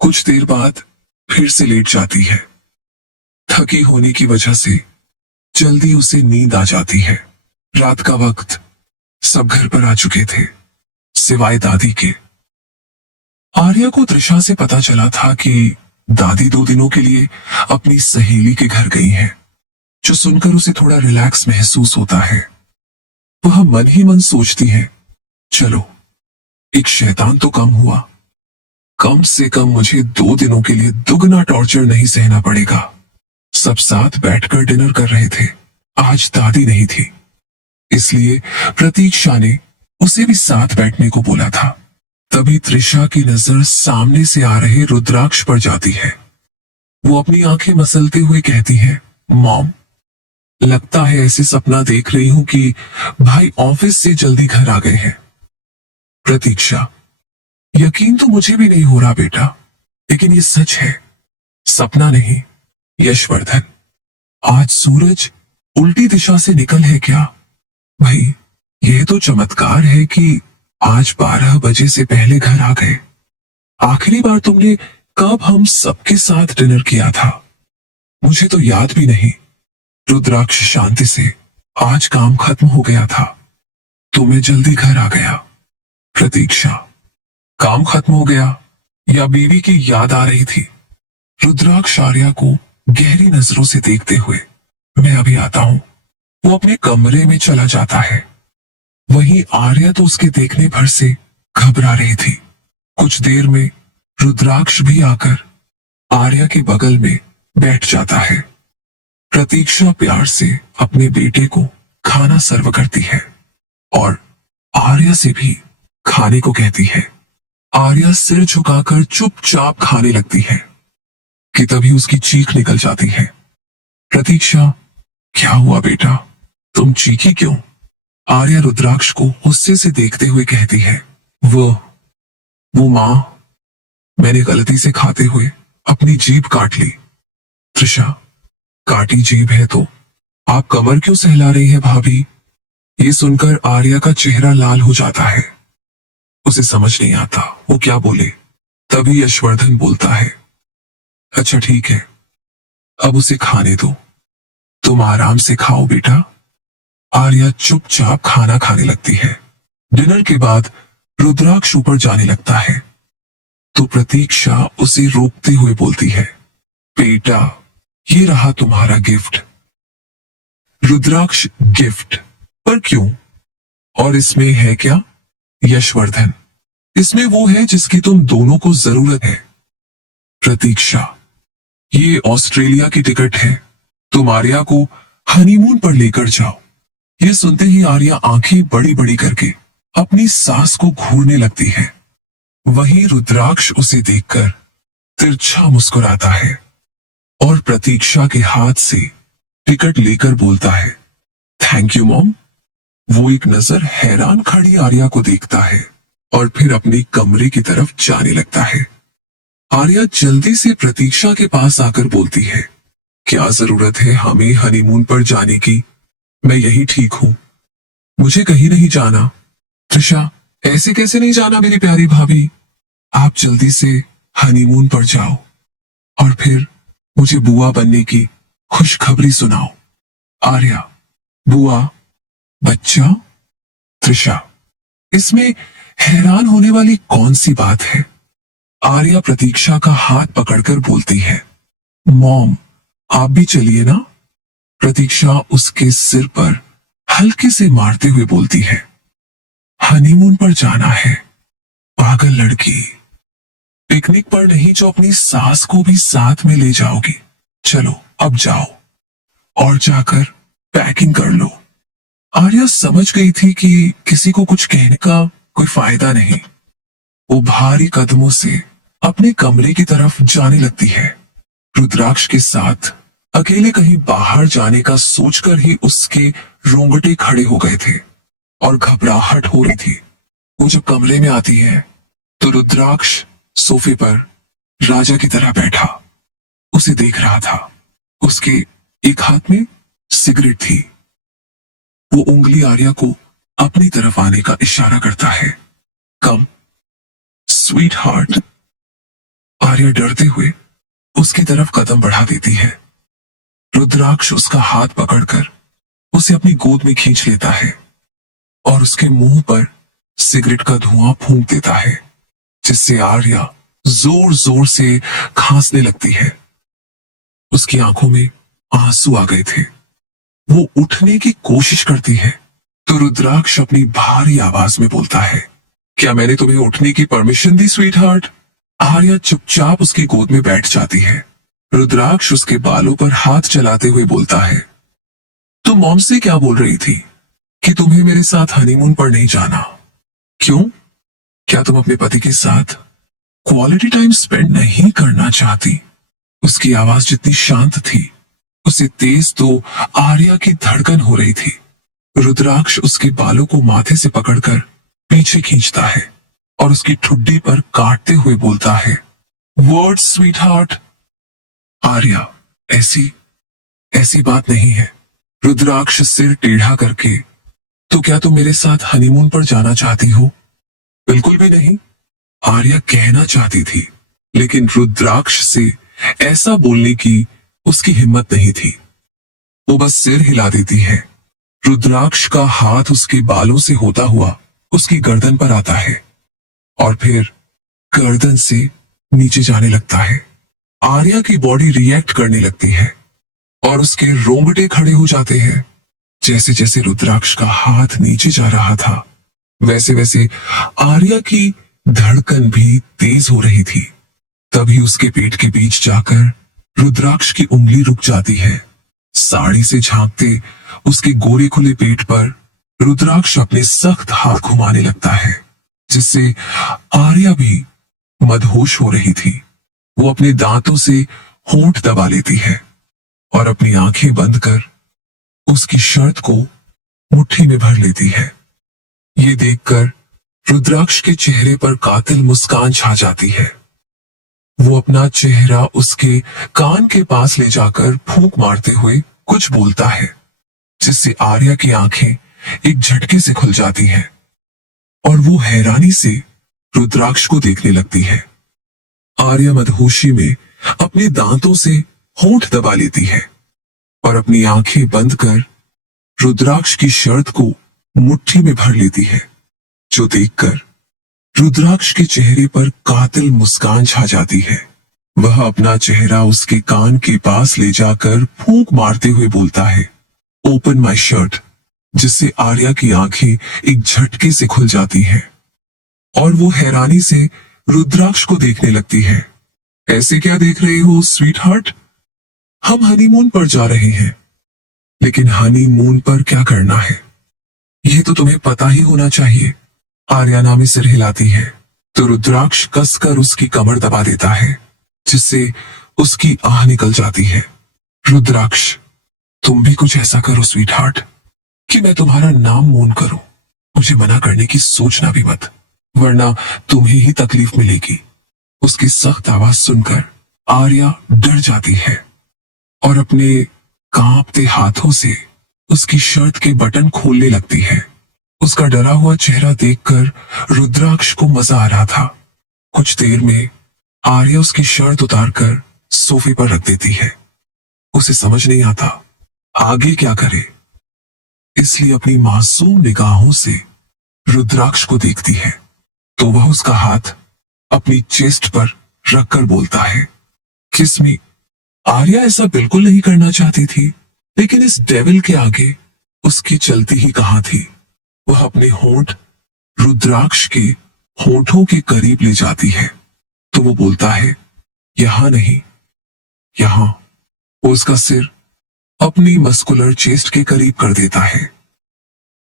कुछ देर बाद फिर से लेट जाती है। थकी होने की वजह से जल्दी उसे नींद आ जाती है। रात का वक्त, सब घर पर आ चुके थे सिवाय दादी के। आर्या को त्रिशा से पता चला था कि दादी 2 दिनों के लिए अपनी सहेली के घर गई हैं, जो सुनकर उसे थोड़ा रिलैक्स महसूस होता है। वह मन ही मन सोचती है, चलो एक शैतान तो कम हुआ, कम से कम मुझे 2 दिनों के लिए दुगना टॉर्चर नहीं सहना पड़ेगा। सब साथ बैठकर डिनर कर रहे थे, आज दादी नहीं थी, इसलिए प्रतीक्षा ने उसे भी साथ बैठने को बोला था। तभी त्रिशा की नजर सामने से आ रहे रुद्राक्ष पर जाती है। वो अपनी आंखें मसलते हुए कहती है, मॉम, लगता है ऐसे सपना देख रही हूं कि भाई ऑफिस से जल्दी घर आ गए हैं। प्रतीक्षा, यकीन तो मुझे भी नहीं हो रहा बेटा, लेकिन ये सच है, सपना नहीं। यशवर्धन, आज सूरज उल्टी दिशा से निकल है क्या? भाई, यह तो चमत्कार है कि आज 12 बजे से पहले घर आ गए। आखिरी बार तुमने कब हम सबके साथ डिनर किया था? मुझे तो याद भी नहीं। रुद्राक्ष शांति से, आज काम खत्म हो गया था तो मैं जल्दी घर आ गया। प्रतीक्षा, काम खत्म हो गया या बीवी की याद आ रही थी? रुद्राक्ष आर्या को गहरी नजरों से देखते हुए, मैं अभी आता हूं। वो अपने कमरे में चला जाता है। वहीं आर्या तो उसके देखने भर से घबरा रही थी। कुछ देर में रुद्राक्ष भी आकर आर्या के बगल में बैठ जाता है। प्रतीक्षा प्यार से अपने बेटे को खाना सर्व करती है और आर्या से भी खाने को कहती है। आर्या सिर झुकाकर चुपचाप खाने लगती है कि तभी उसकी चीख निकल जाती है। प्रतीक्षा, क्या हुआ बेटा, तुम चीखी क्यों? आर्या रुद्राक्ष को गुस्से से देखते हुए कहती है, वो मां, मैंने गलती से खाते हुए अपनी जीभ काट ली। त्रिशा, काटी जीभ है तो आप कमर क्यों सहला रही है भाभी? ये सुनकर आर्या का चेहरा लाल हो जाता है। उसे समझ नहीं आता वो क्या बोले। तभी यशवर्धन बोलता है, अच्छा ठीक है, अब उसे खाने दो, तुम आराम से खाओ बेटा। आर्या चुपचाप खाना खाने लगती है। डिनर के बाद रुद्राक्ष ऊपर जाने लगता है तो प्रतीक्षा उसे रोकते हुए बोलती है, बेटा, ये रहा तुम्हारा गिफ्ट। रुद्राक्ष, गिफ्ट? पर क्यों? और इसमें है क्या? यशवर्धन, इसमें वो है जिसकी तुम दोनों को जरूरत है। प्रतीक्षा, ये ऑस्ट्रेलिया की टिकट है, तुम आर्या को हनीमून पर लेकर जाओ। ये सुनते ही आर्या आंखें बड़ी बड़ी करके अपनी सांस को घूरने लगती है। वहीं रुद्राक्ष उसे देखकर तिरछा मुस्कुराता है और प्रतीक्षा के हाथ से टिकट लेकर बोलता है, थैंक यू मॉम। वो एक नजर हैरान खड़ी आर्या को देखता है और फिर अपने कमरे की तरफ जाने लगता है। आर्या जल्दी से प्रतीक्षा के पास आकर बोलती है, क्या जरूरत है हमें हनीमून पर जाने की? मैं यही ठीक हूं, मुझे कहीं नहीं जाना। त्रिशा, ऐसे कैसे नहीं जाना मेरी प्यारी भाभी? आप जल्दी से हनीमून पर जाओ और फिर मुझे बुआ बनने की खुशखबरी सुनाओ। आर्या, बुआ, बच्चा? त्रिशा, इसमें हैरान होने वाली कौन सी बात है? आर्या प्रतीक्षा का हाथ पकड़कर बोलती है, मॉम, आप भी चलिए ना। प्रतीक्षा उसके सिर पर हल्के से मारते हुए बोलती है, हनीमून पर जाना है, पागल लड़की। पिकनिक पर नहीं जो अपनी सास को भी साथ में ले जाओगी। चलो अब जाओ और जाकर पैकिंग कर लो। आर्या समझ गई थी कि किसी को कुछ कहने का कोई फायदा नहीं। वो भारी कदमों से अपने कमरे की तरफ जाने लगती है। रुद्राक्ष के साथ अकेले कहीं बाहर जाने का सोचकर ही उसके रोंगटे खड़े हो गए थे और घबराहट हो रही थी। वो जब कमरे में आती है तो रुद्राक्ष सोफे पर राजा की तरह बैठा उसे देख रहा था। उसके एक हाथ में सिगरेट थी। वो उंगली आर्या को अपनी तरफ आने का इशारा करता है। कम स्वीट हार्ट। आर्या डरते हुए उसकी तरफ कदम बढ़ा देती है। रुद्राक्ष उसका हाथ पकड़कर उसे अपनी गोद में खींच लेता है और उसके मुंह पर सिगरेट का धुआं फूंक देता है, जिससे आर्या जोर जोर से खांसने लगती है। उसकी आंखों में आंसू आ गए थे। वो उठने की कोशिश करती है तो रुद्राक्ष अपनी भारी आवाज में बोलता है, क्या मैंने तुम्हें उठने की परमिशन दी स्वीट हार्ट? आर्या चुपचाप उसकी गोद में बैठ जाती है। रुद्राक्ष उसके बालों पर हाथ चलाते हुए बोलता है, तुम मॉम से क्या बोल रही थी कि तुम्हें मेरे साथ हनीमून पर नहीं जाना? क्यों? क्या तुम अपने पति के साथ क्वालिटी टाइम स्पेंड नहीं करना चाहती? उसकी आवाज जितनी शांत थी उससे तेज तो आर्या की धड़कन हो रही थी। रुद्राक्ष उसके बालों को माथे से पकड़कर पीछे खींचता है और उसकी ठुड्डी पर काटते हुए बोलता है, वर्ड स्वीट हार्ट। आर्या, ऐसी ऐसी बात नहीं है। रुद्राक्ष सिर टेढ़ा करके, तो क्या तुम मेरे साथ हनीमून पर जाना चाहती हो? बिल्कुल भी नहीं, आर्या कहना चाहती थी, लेकिन रुद्राक्ष से ऐसा बोलने की उसकी हिम्मत नहीं थी। वो बस सिर हिला देती है। रुद्राक्ष का हाथ उसके बालों से होता हुआ उसकी गर्दन पर आता है और फिर गर्दन से नीचे जाने लगता है। आर्या की बॉडी रिएक्ट करने लगती है और उसके रोंगटे खड़े हो जाते हैं। जैसे जैसे रुद्राक्ष का हाथ नीचे जा रहा था, वैसे वैसे आर्या की धड़कन भी तेज हो रही थी। तभी उसके पेट के बीच जाकर रुद्राक्ष की उंगली रुक जाती है। साड़ी से झांकते उसके गोरे खुले पेट पर रुद्राक्ष अपने सख्त हाथ घुमाने लगता है, जिससे आर्या भी मदहोश हो रही थी। वो अपने दांतों से होंठ दबा लेती है और अपनी आंखें बंद कर उसकी शर्ट को मुट्ठी में भर लेती है। ये देखकर रुद्राक्ष के चेहरे पर कातिल मुस्कान छा जाती है। वो अपना चेहरा उसके कान के पास ले जाकर फूंक मारते हुए कुछ बोलता है, जिससे आर्या की आंखें एक झटके से खुल जाती हैं और वो हैरानी से रुद्राक्ष को देखने लगती है। आर्या मदहोशी में अपने दांतों से होंठ दबा लेती है और अपनी आंखें बंद कर रुद्राक्ष की शर्ट को मुट्ठी में भर लेती है, जो देखकर रुद्राक्ष के चेहरे पर कातिल मुस्कान छा जाती है। वह अपना चेहरा उसके कान के पास ले जाकर फूंक मारते हुए बोलता है, ओपन माई शर्ट, जिससे आर्या की आंखें एक झटके से खुल जाती हैं और वो हैरानी से रुद्राक्ष को देखने लगती है। ऐसे क्या देख रहे हो स्वीट हार्ट? हम हनीमून पर जा रहे हैं। लेकिन हनीमून पर क्या करना है ये तो तुम्हें पता ही होना चाहिए। आर्याना में सिर हिलाती है तो रुद्राक्ष कसकर उसकी कमर दबा देता है, जिससे उसकी आह निकल जाती है। रुद्राक्ष, तुम भी कुछ ऐसा करो स्वीट हार्ट कि मैं तुम्हारा नाम मून करूं। मुझे मना करने की सोचना भी मत, वरना तुम्हें ही तकलीफ मिलेगी। उसकी सख्त आवाज सुनकर आर्या डर जाती है और अपने कांपते हाथों से उसकी शर्ट के बटन खोलने लगती है। उसका डरा हुआ चेहरा देखकर रुद्राक्ष को मजा आ रहा था। कुछ देर में आर्या उसकी शर्ट उतारकर सोफे पर रख देती है। उसे समझ नहीं आता आगे क्या करे, इसलिए अपनी मासूम निगाहों से रुद्राक्ष को देखती है तो वह उसका हाथ अपनी चेस्ट पर रखकर बोलता है, किस मी। आर्या ऐसा बिल्कुल नहीं करना चाहती थी, लेकिन इस डेविल के आगे उसकी चलती ही कहां थी। वह अपने होंठ रुद्राक्ष के होंठों के करीब ले जाती है तो वो बोलता है, यहां नहीं, यहां। वो उसका सिर अपनी मस्कुलर चेस्ट के करीब कर देता है।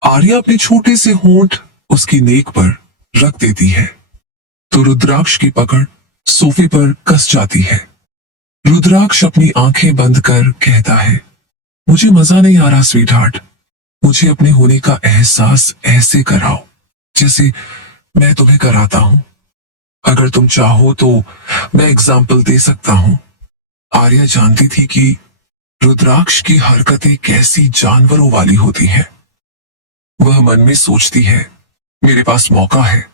आर्या अपने छोटे से होंठ उसकी नेक पर रख देती है तो रुद्राक्ष की पकड़ सोफे पर कस जाती है। रुद्राक्ष अपनी आंखें बंद कर कहता है, मुझे मजा नहीं आ रहा स्वीट हार्ट। मुझे अपने होने का एहसास ऐसे कराओ जैसे मैं तुम्हें कराता हूं। अगर तुम चाहो तो मैं एग्जाम्पल दे सकता हूं। आर्या जानती थी कि रुद्राक्ष की हरकतें कैसी जानवरों वाली होती हैं। वह मन में सोचती है, मेरे पास मौका है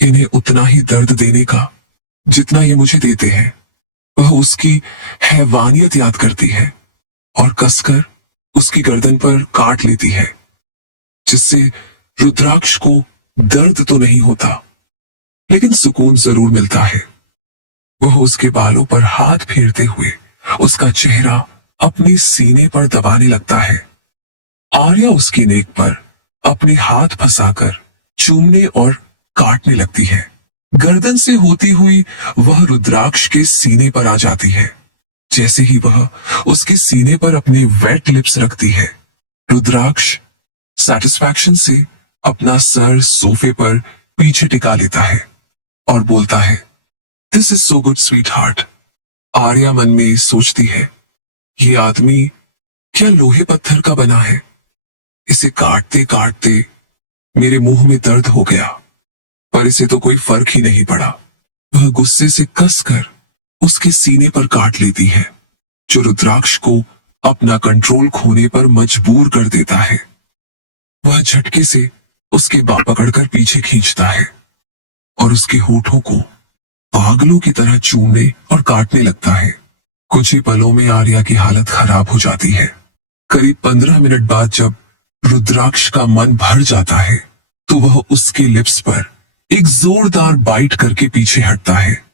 इन्हें उतना ही दर्द देने का जितना ये मुझे देते हैं। वह उसकी हैवानियत याद करती है और कसकर उसकी गर्दन पर काट लेती है, जिससे रुद्राक्ष को दर्द तो नहीं होता लेकिन सुकून जरूर मिलता है। वह उसके बालों पर हाथ फेरते हुए उसका चेहरा अपने सीने पर दबाने लगता है। आर्या उसकी नेक पर अपने हाथ फंसाकर चूमने और काटने लगती है। गर्दन से होती हुई वह रुद्राक्ष के सीने पर आ जाती है। जैसे ही वह उसके सीने पर अपने वेट लिप्स रखती है, रुद्राक्ष सैटिस्फैक्शन से अपना सर सोफे पर पीछे टिका लेता है और बोलता है, this is so good sweet heart. Arya मन में सोचती है, ये आदमी क्या लोहे पत्थर का बना है। इसे काटते काटते मेरे मुंह में दर्द हो गया, पर इसे तो कोई फर्क ही नहीं पड़ा। वह गुस्से से कसकर उसके सीने पर काट लेती है, जो रुद्राक्ष को अपना कंट्रोल खोने पर मजबूर कर देता है। वह झटके से उसके बाल पकड़कर पीछे खींचता है और उसके होठों को पागलों की तरह चूमने और काटने लगता है। कुछ ही पलों में आर्या की हालत खराब हो जाती है। करीब 15 मिनट बाद जब रुद्राक्ष का मन भर जाता है तो वह उसके लिप्स पर एक जोरदार बाइट करके पीछे हटता है।